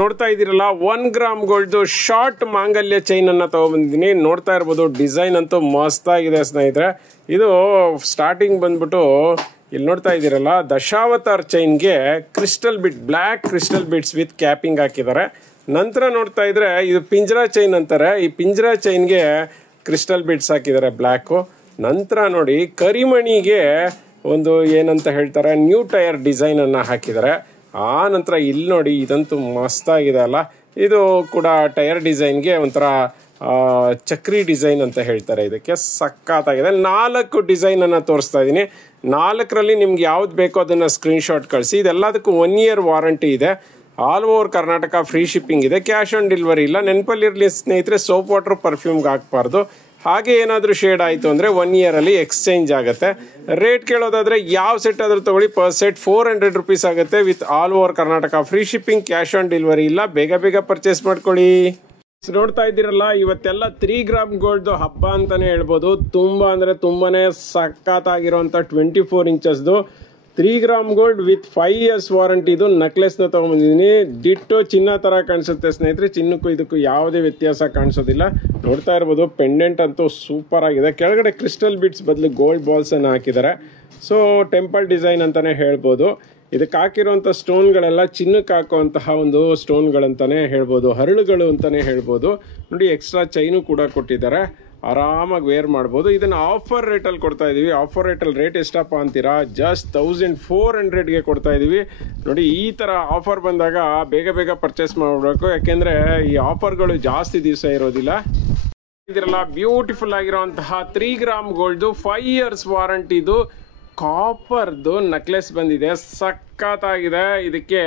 ನೋಡ್ತಾ ಇದ್ದೀರಲ್ಲ, 1 ಗ್ರಾಮ್ ಗೋಲ್ಡ್ ಶಾರ್ಟ್ ಮಾಂಗಲ್ಯ ಚೈನ್ ಅನ್ನ ತಗೊಂಡ್ಬಂದಿದ್ದೀನಿ. ನೋಡ್ತಾ ಇರ್ಬೋದು, ಡಿಸೈನ್ ಅಂತೂ ಮಸ್ತ್ ಆಗಿದೆ ಸ್ನೇಹಿತರೆ. ಇದು ಸ್ಟಾರ್ಟಿಂಗ್ ಬಂದ್ಬಿಟ್ಟು ಇಲ್ಲಿ ನೋಡ್ತಾ ಇದ್ದೀರಲ್ಲ, ದಶಾವತಾರ್ ಚೈನ್ಗೆ crystal bit, black crystal bits with capping ಹಾಕಿದ್ದಾರೆ. ನಂತರ ನೋಡ್ತಾ ಇದ್ರೆ ಇದು ಪಿಂಜರಾ ಚೈನ್ ಅಂತಾರೆ. ಈ ಪಿಂಜರಾ ಚೈನ್ಗೆ ಕ್ರಿಸ್ಟಲ್ ಬಿಟ್ಸ್ ಹಾಕಿದ್ದಾರೆ ಬ್ಲ್ಯಾಕು. ನಂತರ ನೋಡಿ ಕರಿಮಣಿಗೆ ಒಂದು ಏನಂತ ಹೇಳ್ತಾರೆ ನ್ಯೂ ಟೈರ್ ಡಿಸೈನನ್ನು ಹಾಕಿದ್ದಾರೆ. ಆ ನಂತರ ಇಲ್ಲಿ ನೋಡಿ ಇದಂತೂ ಮಸ್ತಾಗಿದೆ ಅಲ್ಲ, ಇದು ಕೂಡ ಟೈರ್ ಡಿಸೈನ್ಗೆ ಒಂಥರ ಚಕ್ರಿ ಡಿಸೈನ್ ಅಂತ ಹೇಳ್ತಾರೆ. ಇದಕ್ಕೆ ಸಖತ್ತಾಗಿದೆ. 4 ಡಿಸೈನನ್ನು ತೋರಿಸ್ತಾ ಇದ್ದೀನಿ. 4ರಲ್ಲಿ ನಿಮ್ಗೆ ಯಾವ್ದು ಬೇಕೋ ಅದನ್ನು ಸ್ಕ್ರೀನ್ಶಾಟ್ ಕಳಿಸಿ. ಇದೆಲ್ಲದಕ್ಕೂ 1 year ವಾರಂಟಿ ಇದೆ. All over Karnataka free shipping ಇದೆ. ಕ್ಯಾಶ್ ಆನ್ ಡೆಲಿವರಿ ಇಲ್ಲ. ನೆನಪಲ್ಲಿರಲಿ ಸ್ನೇಹಿತರೆ, ಸೋಪ್ ವಾಟರ್ ಪರ್ಫ್ಯೂಮ್ಗೆ ಹಾಕ್ಬಾರ್ದು. ಹಾಗೆ ಏನಾದರೂ ಶೇಡ್ ಆಯಿತು ಅಂದರೆ 1 yearಲ್ಲಿ ಎಕ್ಸ್ಚೇಂಜ್ ಆಗುತ್ತೆ. ರೇಟ್ ಕೇಳೋದಾದರೆ ಯಾವ ಸೆಟ್ ಆದರೂ ತೊಗೊಳ್ಳಿ, ಪರ್ ಸೆಟ್ 400 rupees ಆಗುತ್ತೆ. With all over Karnataka free shipping, cash on delivery ಇಲ್ಲ. ಬೇಗ ಬೇಗ ಪರ್ಚೇಸ್ ಮಾಡ್ಕೊಳ್ಳಿ. ನೋಡ್ತಾ ಇದ್ದೀರಲ್ಲ, ಇವತ್ತೆಲ್ಲ 3 ಗ್ರಾಮ್ ಗೋಲ್ಡ್ದು ಹಬ್ಬ ಅಂತಾನೆ ಹೇಳ್ಬೋದು. ತುಂಬ ಅಂದರೆ ತುಂಬಾನೇ ಸಖತ್ತಾಗಿರೋಂಥ 24 ಇಂಚಸ್ದು 3 ಗ್ರಾಮ್ ಗೋಲ್ಡ್ ವಿತ್ 5 years ವಾರಂಟಿದು ನೆಕ್ಲೆಸ್ನ ತೊಗೊಂಬಂದಿದ್ದೀನಿ. ಡಿಟ್ಟೋ ಚಿನ್ನ ಥರ ಕಾಣಿಸುತ್ತೆ ಸ್ನೇಹಿತರೆ. ಚಿನ್ನಕ್ಕೂ ಇದಕ್ಕೂ ಯಾವುದೇ ವ್ಯತ್ಯಾಸ ಕಾಣಿಸೋದಿಲ್ಲ. ನೋಡ್ತಾ ಇರ್ಬೋದು, ಪೆಂಡೆಂಟ್ ಅಂತೂ ಸೂಪರ್ ಆಗಿದೆ. ಕೆಳಗಡೆ ಕ್ರಿಸ್ಟಲ್ ಬಿಟ್ಸ್ ಬದಲು ಗೋಲ್ಡ್ ಬಾಲ್ಸನ್ನು ಹಾಕಿದ್ದಾರೆ. ಸೊ ಟೆಂಪಲ್ ಡಿಸೈನ್ ಅಂತಲೇ ಹೇಳ್ಬೋದು. ಇದಕ್ಕೆ ಹಾಕಿರುವಂಥ ಸ್ಟೋನ್ಗಳೆಲ್ಲ ಚಿನ್ನಕ್ಕೆ ಹಾಕುವಂತಹ ಒಂದು ಸ್ಟೋನ್ಗಳಂತಲೇ ಹೇಳ್ಬೋದು, ಹರಳುಗಳು ಅಂತಲೇ ಹೇಳ್ಬೋದು. ನೋಡಿ, ಎಕ್ಸ್ಟ್ರಾ ಚೈನು ಕೂಡ ಕೊಟ್ಟಿದ್ದಾರೆ. ಆರಾಮಾಗಿ ವೇರ್ ಮಾಡ್ಬೋದು. ಇದನ್ನು ಆಫರ್ ರೇಟಲ್ಲಿ ಕೊಡ್ತಾ ಇದ್ದೀವಿ. ಆಫರ್ ರೇಟಲ್ಲಿ ರೇಟ್ ಎಷ್ಟಪ್ಪ ಅಂತೀರಾ? ಜಸ್ಟ್ 1400ಗೆ ಕೊಡ್ತಾ ಇದ್ದೀವಿ. ನೋಡಿ, ಈ ಥರ ಆಫರ್ ಬಂದಾಗ ಬೇಗ ಬೇಗ ಪರ್ಚೇಸ್ ಮಾಡಬೇಕು, ಯಾಕೆಂದರೆ ಈ ಆಫರ್ಗಳು ಜಾಸ್ತಿ ದಿವಸ ಇರೋದಿಲ್ಲ. ಇದರಲ್ಲ ಬ್ಯೂಟಿಫುಲ್ ಆಗಿರೋಂತಹ 3 ಗ್ರಾಮ್ ಗೋಲ್ಡ್ದು 5 years ವಾರಂಟಿದು ಕಾಪರ್ದು ನೆಕ್ಲೆಸ್ ಬಂದಿದೆ. ಸಖತ್ತಾಗಿದೆ. ಇದಕ್ಕೆ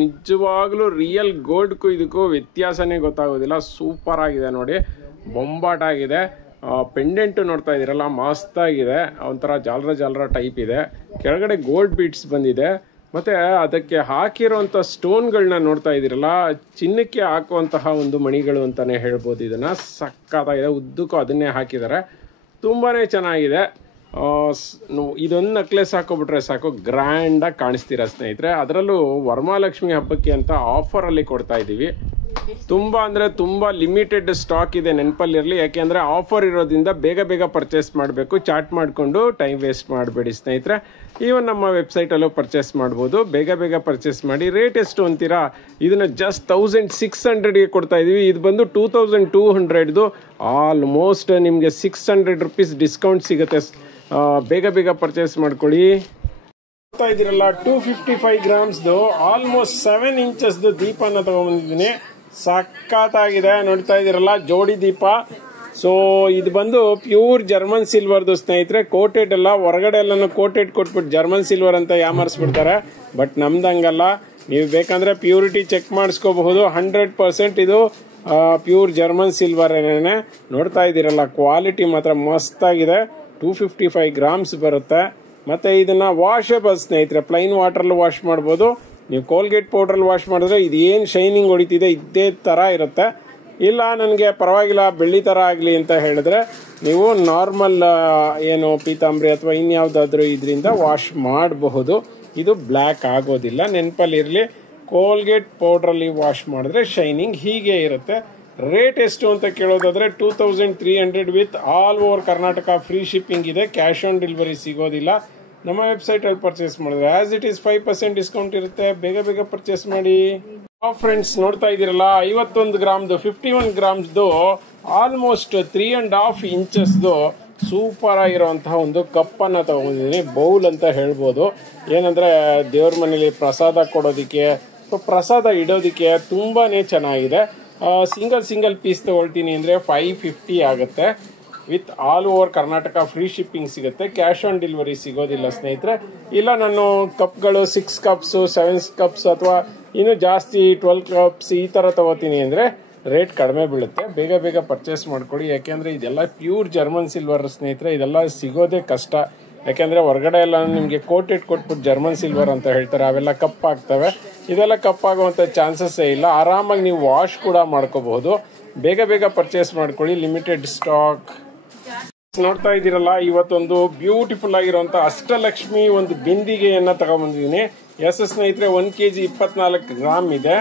ನಿಜವಾಗ್ಲೂ ರಿಯಲ್ ಗೋಲ್ಡ್ಗೂ ಇದಕ್ಕೂ ವ್ಯತ್ಯಾಸನೇ ಗೊತ್ತಾಗೋದಿಲ್ಲ. ಸೂಪರ್ ಆಗಿದೆ ನೋಡಿ, ಬೊಂಬಾಟ್ ಆಗಿದೆ. ಪೆಂಡೆಂಟು ನೋಡ್ತಾ ಇದ್ದೀರಲ್ಲ, ಮಸ್ತಾಗಿದೆ. ಒಂಥರ ಜಾಲರ ಟೈಪ್ ಇದೆ. ಕೆಳಗಡೆ ಗೋಲ್ಡ್ ಬೀಡ್ಸ್ ಬಂದಿದೆ. ಮತ್ತು ಅದಕ್ಕೆ ಹಾಕಿರೋಂಥ ಸ್ಟೋನ್ಗಳನ್ನ ನೋಡ್ತಾ ಇದ್ದೀರಲ್ಲ, ಚಿನ್ನಕ್ಕೆ ಹಾಕುವಂತಹ ಒಂದು ಮಣಿಗಳು ಅಂತಲೇ ಹೇಳ್ಬೋದು. ಇದನ್ನು ಸಖತ್ತಾಗಿದೆ. ಉದ್ದಕ್ಕೂ ಅದನ್ನೇ ಹಾಕಿದ್ದಾರೆ. ತುಂಬಾ ಚೆನ್ನಾಗಿದೆ. ಇದೊಂದು ನೆಕ್ಲೆಸ್ ಹಾಕೋಬಿಟ್ರೆ ಸಾಕು, ಗ್ರ್ಯಾಂಡಾಗಿ ಕಾಣಿಸ್ತೀರ ಸ್ನೇಹಿತರೆ. ಅದರಲ್ಲೂ ವರಮಹಾಲಕ್ಷ್ಮಿ ಹಬ್ಬಕ್ಕೆ ಅಂತ ಆಫರಲ್ಲಿ ಕೊಡ್ತಾ ಇದ್ದೀವಿ. ತುಂಬ ಅಂದರೆ ತುಂಬ ಲಿಮಿಟೆಡ್ ಸ್ಟಾಕ್ ಇದೆ, ನೆನಪಲ್ಲಿರಲಿ. ಯಾಕೆಂದರೆ ಆಫರ್ ಇರೋದ್ರಿಂದ ಬೇಗ ಬೇಗ ಪರ್ಚೇಸ್ ಮಾಡಬೇಕು. ಚಾಟ್ ಮಾಡಿಕೊಂಡು ಟೈಮ್ ವೇಸ್ಟ್ ಮಾಡಬೇಡಿ ಸ್ನೇಹಿತರೆ. ಈವನ್ ನಮ್ಮ ವೆಬ್ಸೈಟಲ್ಲೂ ಪರ್ಚೇಸ್ ಮಾಡ್ಬೋದು. ಬೇಗ ಬೇಗ ಪರ್ಚೇಸ್ ಮಾಡಿ. ರೇಟ್ ಎಷ್ಟು ಅಂತೀರಾ? ಇದನ್ನು ಜಸ್ಟ್ 1600ಗೆ ಕೊಡ್ತಾ ಇದ್ದೀವಿ. ಇದು ಬಂದು 2200ದು. ಆಲ್ಮೋಸ್ಟ್ ನಿಮಗೆ 600 rupees ಡಿಸ್ಕೌಂಟ್ ಸಿಗುತ್ತೆ. ಬೇಗ ಬೇಗ ಪರ್ಚೇಸ್ ಮಾಡ್ಕೊಳ್ಳಿ. ನೋಡ್ತಾ ಇದ್ದೀರಲ್ಲ, 255 ಗ್ರಾಮ್ಸ್ದು ಆಲ್ಮೋಸ್ಟ್ 7 ಇಂಚಸ್ದು ದೀಪನ ತಗೊಂಡ್ಬಂದಿದ್ದೀನಿ. ಸಖತ್ತಾಗಿದೆ. ನೋಡ್ತಾ ಇದ್ದೀರಲ್ಲ, ಜೋಡಿ ದೀಪ. ಸೊ ಇದು ಬಂದು ಪ್ಯೂರ್ ಜರ್ಮನ್ ಸಿಲ್ವರ್ದು ಸ್ನೇಹಿತರೆ. ಕೋಟೆಡ್ ಎಲ್ಲ, ಹೊರಗಡೆ ಎಲ್ಲನೂ ಕೋಟೆಡ್ ಕೊಟ್ಬಿಟ್ಟು ಜರ್ಮನ್ ಸಿಲ್ವರ್ ಅಂತ ಯಾಮರ್ಸ್ಬಿಡ್ತಾರೆ. ಬಟ್ ನಮ್ದಂಗಲ್ಲ. ನೀವು ಬೇಕಂದ್ರೆ ಪ್ಯೂರಿಟಿ ಚೆಕ್ ಮಾಡಿಸ್ಕೋಬಹುದು. 100% ಇದು ಪ್ಯೂರ್ ಜರ್ಮನ್ ಸಿಲ್ವರ್ ಏನೇನೆ. ನೋಡ್ತಾ ಇದ್ದೀರಲ್ಲ, ಕ್ವಾಲಿಟಿ ಮಾತ್ರ ಮಸ್ತಾಗಿದೆ. 255 ಗ್ರಾಮ್ಸ್ ಬರುತ್ತೆ. ಮತ್ತು ಇದನ್ನು ವಾಷಬಲ್ ಸ್ನೇಹಿತರೆ. ಪ್ಲೈನ್ ವಾಟ್ರಲ್ಲಿ ವಾಶ್ ಮಾಡ್ಬೋದು. ನೀವು ಕೋಲ್ಗೇಟ್ ಪೌಡ್ರಲ್ಲಿ ವಾಶ್ ಮಾಡಿದ್ರೆ ಇದು ಏನು ಶೈನಿಂಗ್ ಹೊಡಿತಿದೆ ಇದೇ ಥರ ಇರುತ್ತೆ. ಇಲ್ಲ ನನಗೆ ಪರವಾಗಿಲ್ಲ ಬೆಳ್ಳಿ ಥರ ಆಗಲಿ ಅಂತ ಹೇಳಿದ್ರೆ ನೀವು ನಾರ್ಮಲ್ ಏನು ಪೀತಾಂಬರಿ ಅಥವಾ ಇನ್ಯಾವುದಾದ್ರೂ ಇದರಿಂದ ವಾಶ್ ಮಾಡಬಹುದು. ಇದು ಬ್ಲ್ಯಾಕ್ ಆಗೋದಿಲ್ಲ. ನೆನಪಲ್ಲಿರಲಿ, ಕೋಲ್ಗೇಟ್ ಪೌಡ್ರಲ್ಲಿ ವಾಶ್ ಮಾಡಿದ್ರೆ ಶೈನಿಂಗ್ ಹೀಗೆ ಇರುತ್ತೆ. ರೇಟ್ ಎಷ್ಟು ಅಂತ ಕೇಳೋದಾದರೆ 2300 with all over Karnataka free shipping ಇದೆ. ಕ್ಯಾಶ್ ಆನ್ ಡೆಲಿವರಿ ಸಿಗೋದಿಲ್ಲ. ನಮ್ಮ ವೆಬ್ಸೈಟಲ್ಲಿ ಪರ್ಚೇಸ್ ಮಾಡಿದ್ರೆ ಆಸ್ ಇಟ್ ಈಸ್ 5% ಡಿಸ್ಕೌಂಟ್ ಇರುತ್ತೆ. ಬೇಗ ಬೇಗ ಪರ್ಚೇಸ್ ಮಾಡಿ. ಫ್ರೆಂಡ್ಸ್, ನೋಡ್ತಾ ಇದ್ದೀರಲ್ಲ, 51 ಗ್ರಾಮ್ದು 51 ಗ್ರಾಮ್ಸ್ದು ಆಲ್ಮೋಸ್ಟ್ 3.5 ಇಂಚಸ್ದು ಸೂಪರ್ ಆಗಿರುವಂತಹ ಒಂದು ಕಪ್ಪನ್ನು ತಗೊಂಡಿದ್ದೀನಿ. ಬೌಲ್ ಅಂತ ಹೇಳ್ಬೋದು. ಏನಂದರೆ ದೇವ್ರ ಮನೇಲಿ ಪ್ರಸಾದ ಕೊಡೋದಕ್ಕೆ, ಪ್ರಸಾದ ಇಡೋದಕ್ಕೆ ತುಂಬಾ ಚೆನ್ನಾಗಿದೆ. ಸಿಂಗಲ್ ಪೀಸ್ ತೊಗೊಳ್ತೀನಿ ಅಂದರೆ 550 ಆಗುತ್ತೆ. With all over Karnataka free shipping ಸಿಗುತ್ತೆ. ಕ್ಯಾಶ್ ಆನ್ ಡೆಲಿವರಿ ಸಿಗೋದಿಲ್ಲ ಸ್ನೇಹಿತರೆ. ಇಲ್ಲ ನಾನು ಕಪ್ಗಳು 6 ಕಪ್ಸು 7 ಕಪ್ಸ್ ಅಥವಾ ಇನ್ನೂ ಜಾಸ್ತಿ 12 ಕಪ್ಸ್ ಈ ಥರ ತೊಗೋತೀನಿ ಅಂದರೆ ರೇಟ್ ಕಡಿಮೆ ಬೀಳುತ್ತೆ. ಬೇಗ ಬೇಗ ಪರ್ಚೇಸ್ ಮಾಡ್ಕೊಳ್ಳಿ. ಯಾಕೆಂದರೆ ಇದೆಲ್ಲ ಪ್ಯೂರ್ ಜರ್ಮನ್ ಸಿಲ್ವರ್ ಸ್ನೇಹಿತರೆ. ಇದೆಲ್ಲ ಸಿಗೋದೇ ಕಷ್ಟ. ಯಾಕೆಂದರೆ ಹೊರಗಡೆ ಎಲ್ಲ ನಿಮಗೆ ಕೋಟೆಡ್ ಕೊಟ್ಬಿಟ್ಟು ಜರ್ಮನ್ ಸಿಲ್ವರ್ ಅಂತ ಹೇಳ್ತಾರೆ. ಅವೆಲ್ಲ ಕಪ್ಪಾಗ್ತವೆ. ಇದೆಲ್ಲ ಕಪ್ಪಾಗುವಂಥ ಚಾನ್ಸಸ್ಸೇ ಇಲ್ಲ. ಆರಾಮಾಗಿ ನೀವು ವಾಶ್ ಕೂಡ ಮಾಡ್ಕೋಬಹುದು. ಬೇಗ ಬೇಗ ಪರ್ಚೇಸ್ ಮಾಡ್ಕೊಳ್ಳಿ. Limited stock. ನೋಡ್ತಾ ಇದ್ದೀರಲ್ಲ, ಇವತ್ತೊಂದು ಬ್ಯೂಟಿಫುಲ್ ಆಗಿರುವಂಥ ಅಷ್ಟಲಕ್ಷ್ಮಿ ಒಂದು ಬಿಂದಿಗೆಯನ್ನು ತಗೊಂಡ್ಬಂದಿದ್ದೀನಿ. ಸ್ನೇಹಿತರೆ 1 kg 24 ಗ್ರಾಮ್ ಇದೆ.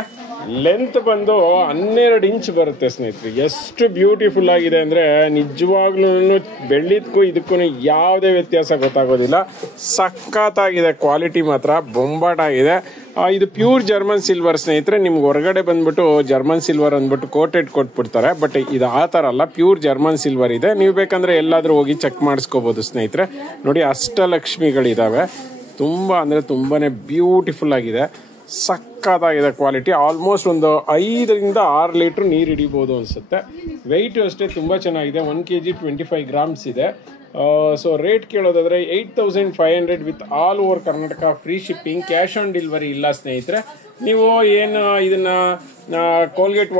ಲೆಂತ್ ಬಂದು 12 ಇಂಚ್ ಬರುತ್ತೆ ಸ್ನೇಹಿತರೆ. ಎಷ್ಟು ಬ್ಯೂಟಿಫುಲ್ ಆಗಿದೆ ಅಂದರೆ ನಿಜವಾಗ್ಲೂ ಬೆಳ್ಳಿದಕ್ಕೂ ಇದಕ್ಕೂ ಯಾವುದೇ ವ್ಯತ್ಯಾಸ ಗೊತ್ತಾಗೋದಿಲ್ಲ. ಸಖತ್ತಾಗಿದೆ, ಕ್ವಾಲಿಟಿ ಮಾತ್ರ ಬೊಂಬಾಟಾಗಿದೆ. ಇದು ಪ್ಯೂರ್ ಜರ್ಮನ್ ಸಿಲ್ವರ್ ಸ್ನೇಹಿತರೆ. ನಿಮ್ಗೆ ಹೊರಗಡೆ ಬಂದ್ಬಿಟ್ಟು ಜರ್ಮನ್ ಸಿಲ್ವರ್ ಅಂದ್ಬಿಟ್ಟು ಕೋಟೆಡ್ ಕೊಟ್ಬಿಡ್ತಾರೆ, ಬಟ್ ಇದು ಆ ಥರ ಅಲ್ಲ, ಪ್ಯೂರ್ ಜರ್ಮನ್ ಸಿಲ್ವರ್ ಇದೆ. ನೀವು ಬೇಕಂದ್ರೆ ಎಲ್ಲಾದರೂ ಹೋಗಿ ಚೆಕ್ ಮಾಡಿಸ್ಕೋಬೋದು ಸ್ನೇಹಿತರೆ. ನೋಡಿ, ಅಷ್ಟಲಕ್ಷ್ಮಿಗಳಿದ್ದಾವೆ. ತುಂಬ ಅಂದರೆ ತುಂಬಾನೇ ಬ್ಯೂಟಿಫುಲ್ ಆಗಿದೆ, ಸಕ್ಕತ್ತಾಗಿದೆ ಕ್ವಾಲಿಟಿ. ಆಲ್ಮೋಸ್ಟ್ ಒಂದು 5 ರಿಂದ 6 ಲೀಟ್ರ್ ನೀರು ಹಿಡಿಬೋದು ಅನ್ಸುತ್ತೆ. ವೆಯ್ಟು ಅಷ್ಟೇ ತುಂಬ ಚೆನ್ನಾಗಿದೆ. 1 kg 25 ಗ್ರಾಮ್ಸ್ ಇದೆ. ಸೊ ರೇಟ್ ಕೇಳೋದಾದ್ರೆ 8500 with all over Karnataka, free shipping, cash on delivery ಇಲ್ಲ ಸ್ನೇಹಿತರೆ. ನೀವು ಏನು ಇದನ್ನ ಕೋಲ್ಗೇಟ್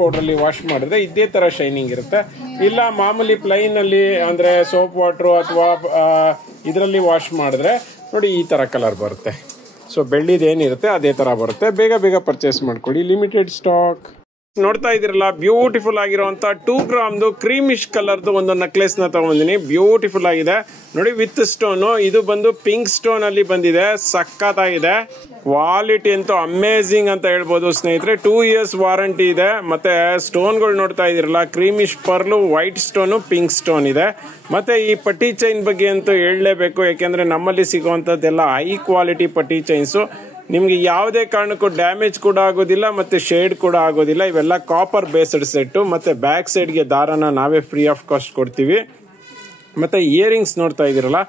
ಪೌಡ್ರಲ್ಲಿ ವಾಶ್ ಮಾಡಿದ್ರೆ ಇದೇ ಥರ ಶೈನಿಂಗ್ ಇರುತ್ತೆ. ಇಲ್ಲ ಮಾಮೂಲಿ ಪ್ಲೈನಲ್ಲಿ ಅಂದರೆ ಸೋಪ್ ವಾಟ್ರು ಅಥವಾ ಇದರಲ್ಲಿ ವಾಶ್ ಮಾಡಿದ್ರೆ ನೋಡಿ ಈ ಥರ ಕಲರ್ ಬರುತ್ತೆ. ಸೊ ಬೆಳ್ಳಿದೇನಿರುತ್ತೆ ಅದೇ ಥರ ಬರುತ್ತೆ. ಬೇಗ ಬೇಗ ಪರ್ಚೇಸ್ ಮಾಡ್ಕೊಳ್ಳಿ, ಲಿಮಿಟೆಡ್ ಸ್ಟಾಕ್. ನೋಡ್ತಾ ಇದ್ದೀರಲ್ಲ, ಬ್ಯೂಟಿಫುಲ್ ಆಗಿರುವಂತ 2 ಗ್ರಾಮ್ದು ಕ್ರೀಮಿಶ್ ಕಲರ್ದು ಒಂದು ನೆಕ್ಲೆಸ್ ನ ತಗೊಂಡಿನಿ. ಬ್ಯೂಟಿಫುಲ್ ಆಗಿದೆ ನೋಡಿ, ವಿತ್ ಸ್ಟೋನು. ಇದು ಬಂದು ಪಿಂಕ್ ಸ್ಟೋನ್ ಅಲ್ಲಿ ಬಂದಿದೆ, ಸಖತ್ತಾಗಿದೆ. ಕ್ವಾಲಿಟಿ ಅಂತೂ ಅಮೇಝಿಂಗ್ ಅಂತ ಹೇಳ್ಬೋದು ಸ್ನೇಹಿತರೆ. 2 years ವಾರಂಟಿ ಇದೆ. ಮತ್ತೆ ಸ್ಟೋನ್ಗಳು ನೋಡ್ತಾ ಇದ್ದೀರಲ್ಲ, creamish pearl, white stone, pink stone ಇದೆ. ಮತ್ತೆ ಈ ಪಟ್ಟಿ ಚೈನ್ ಬಗ್ಗೆ ಅಂತೂ ಹೇಳಲೇಬೇಕು, ಯಾಕೆಂದ್ರೆ ನಮ್ಮಲ್ಲಿ ಸಿಗುವಂತದ್ದೆಲ್ಲ ಹೈ ಕ್ವಾಲಿಟಿ ಪಟ್ಟಿ ಚೈನ್ಸು. ನಿಮ್ಗೆ ಯಾವುದೇ ಕಾರಣಕ್ಕೂ ಡ್ಯಾಮೇಜ್ ಕೂಡ ಆಗೋದಿಲ್ಲ, ಮತ್ತೆ ಶೇಡ್ ಕೂಡ ಆಗೋದಿಲ್ಲ. ಇವೆಲ್ಲ ಕಾಪರ್ ಬೇಸ್ಡ್ ಸೆಟ್ಟು. ಮತ್ತೆ ಬ್ಯಾಕ್ ಸೈಡ್ಗೆ ದಾರನ ನಾವೇ ಫ್ರೀ ಆಫ್ ಕಾಸ್ಟ್ ಕೊಡ್ತೀವಿ. ಮತ್ತೆ ಇಯರಿಂಗ್ಸ್ ನೋಡ್ತಾ ಇದ್ದೀರಲ್ಲ,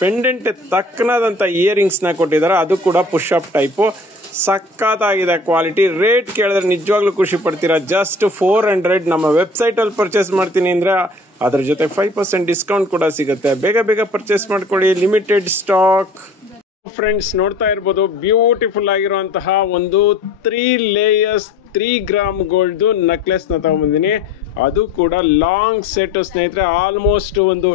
ಪೆಂಡೆಂಟ್ ತಕ್ಕನಾದಂತ ಇಯರಿಂಗ್ಸ್ ನ ಕೊಟ್ಟಿದ್ದಾರೆ. ಅದು ಕೂಡ ಪುಷ್ ಅಪ್ ಟೈಪು, ಸಖತ್ತಾಗಿದೆ ಕ್ವಾಲಿಟಿ. ರೇಟ್ ಕೇಳಿದ್ರೆ ನಿಜವಾಗ್ಲೂ ಖುಷಿ ಪಡ್ತೀರಾ. ಜಸ್ಟ್ 400. ನಮ್ಮ ವೆಬ್ಸೈಟ್ ಅಲ್ಲಿ ಪರ್ಚೇಸ್ ಮಾಡ್ತೀನಿ ಅಂದ್ರೆ ಅದ್ರ ಜೊತೆ 5% ಡಿಸ್ಕೌಂಟ್ ಕೂಡ ಸಿಗುತ್ತೆ. ಬೇಗ ಬೇಗ ಪರ್ಚೇಸ್ ಮಾಡ್ಕೊಳ್ಳಿ, ಲಿಮಿಟೆಡ್ ಸ್ಟಾಕ್. ಫ್ರೆಂಡ್ಸ್ ನೋಡ್ತಾ ಇರ್ಬೋದು, ಬ್ಯೂಟಿಫುಲ್ ಆಗಿರುವಂತಹ ಒಂದು 3 ಲೇಯರ್ಸ್ 3 ಗ್ರಾಮ್ ಗೋಲ್ಡ್ ನೆಕ್ಲೆಸ್ ನ ತಗೊಂಡ್ಬಂದಿನಿ. ಅದು ಕೂಡ ಲಾಂಗ್ ಸೆಟ್ ಸ್ನೇಹಿತರೆ. ಆಲ್ಮೋಸ್ಟ್ ಒಂದು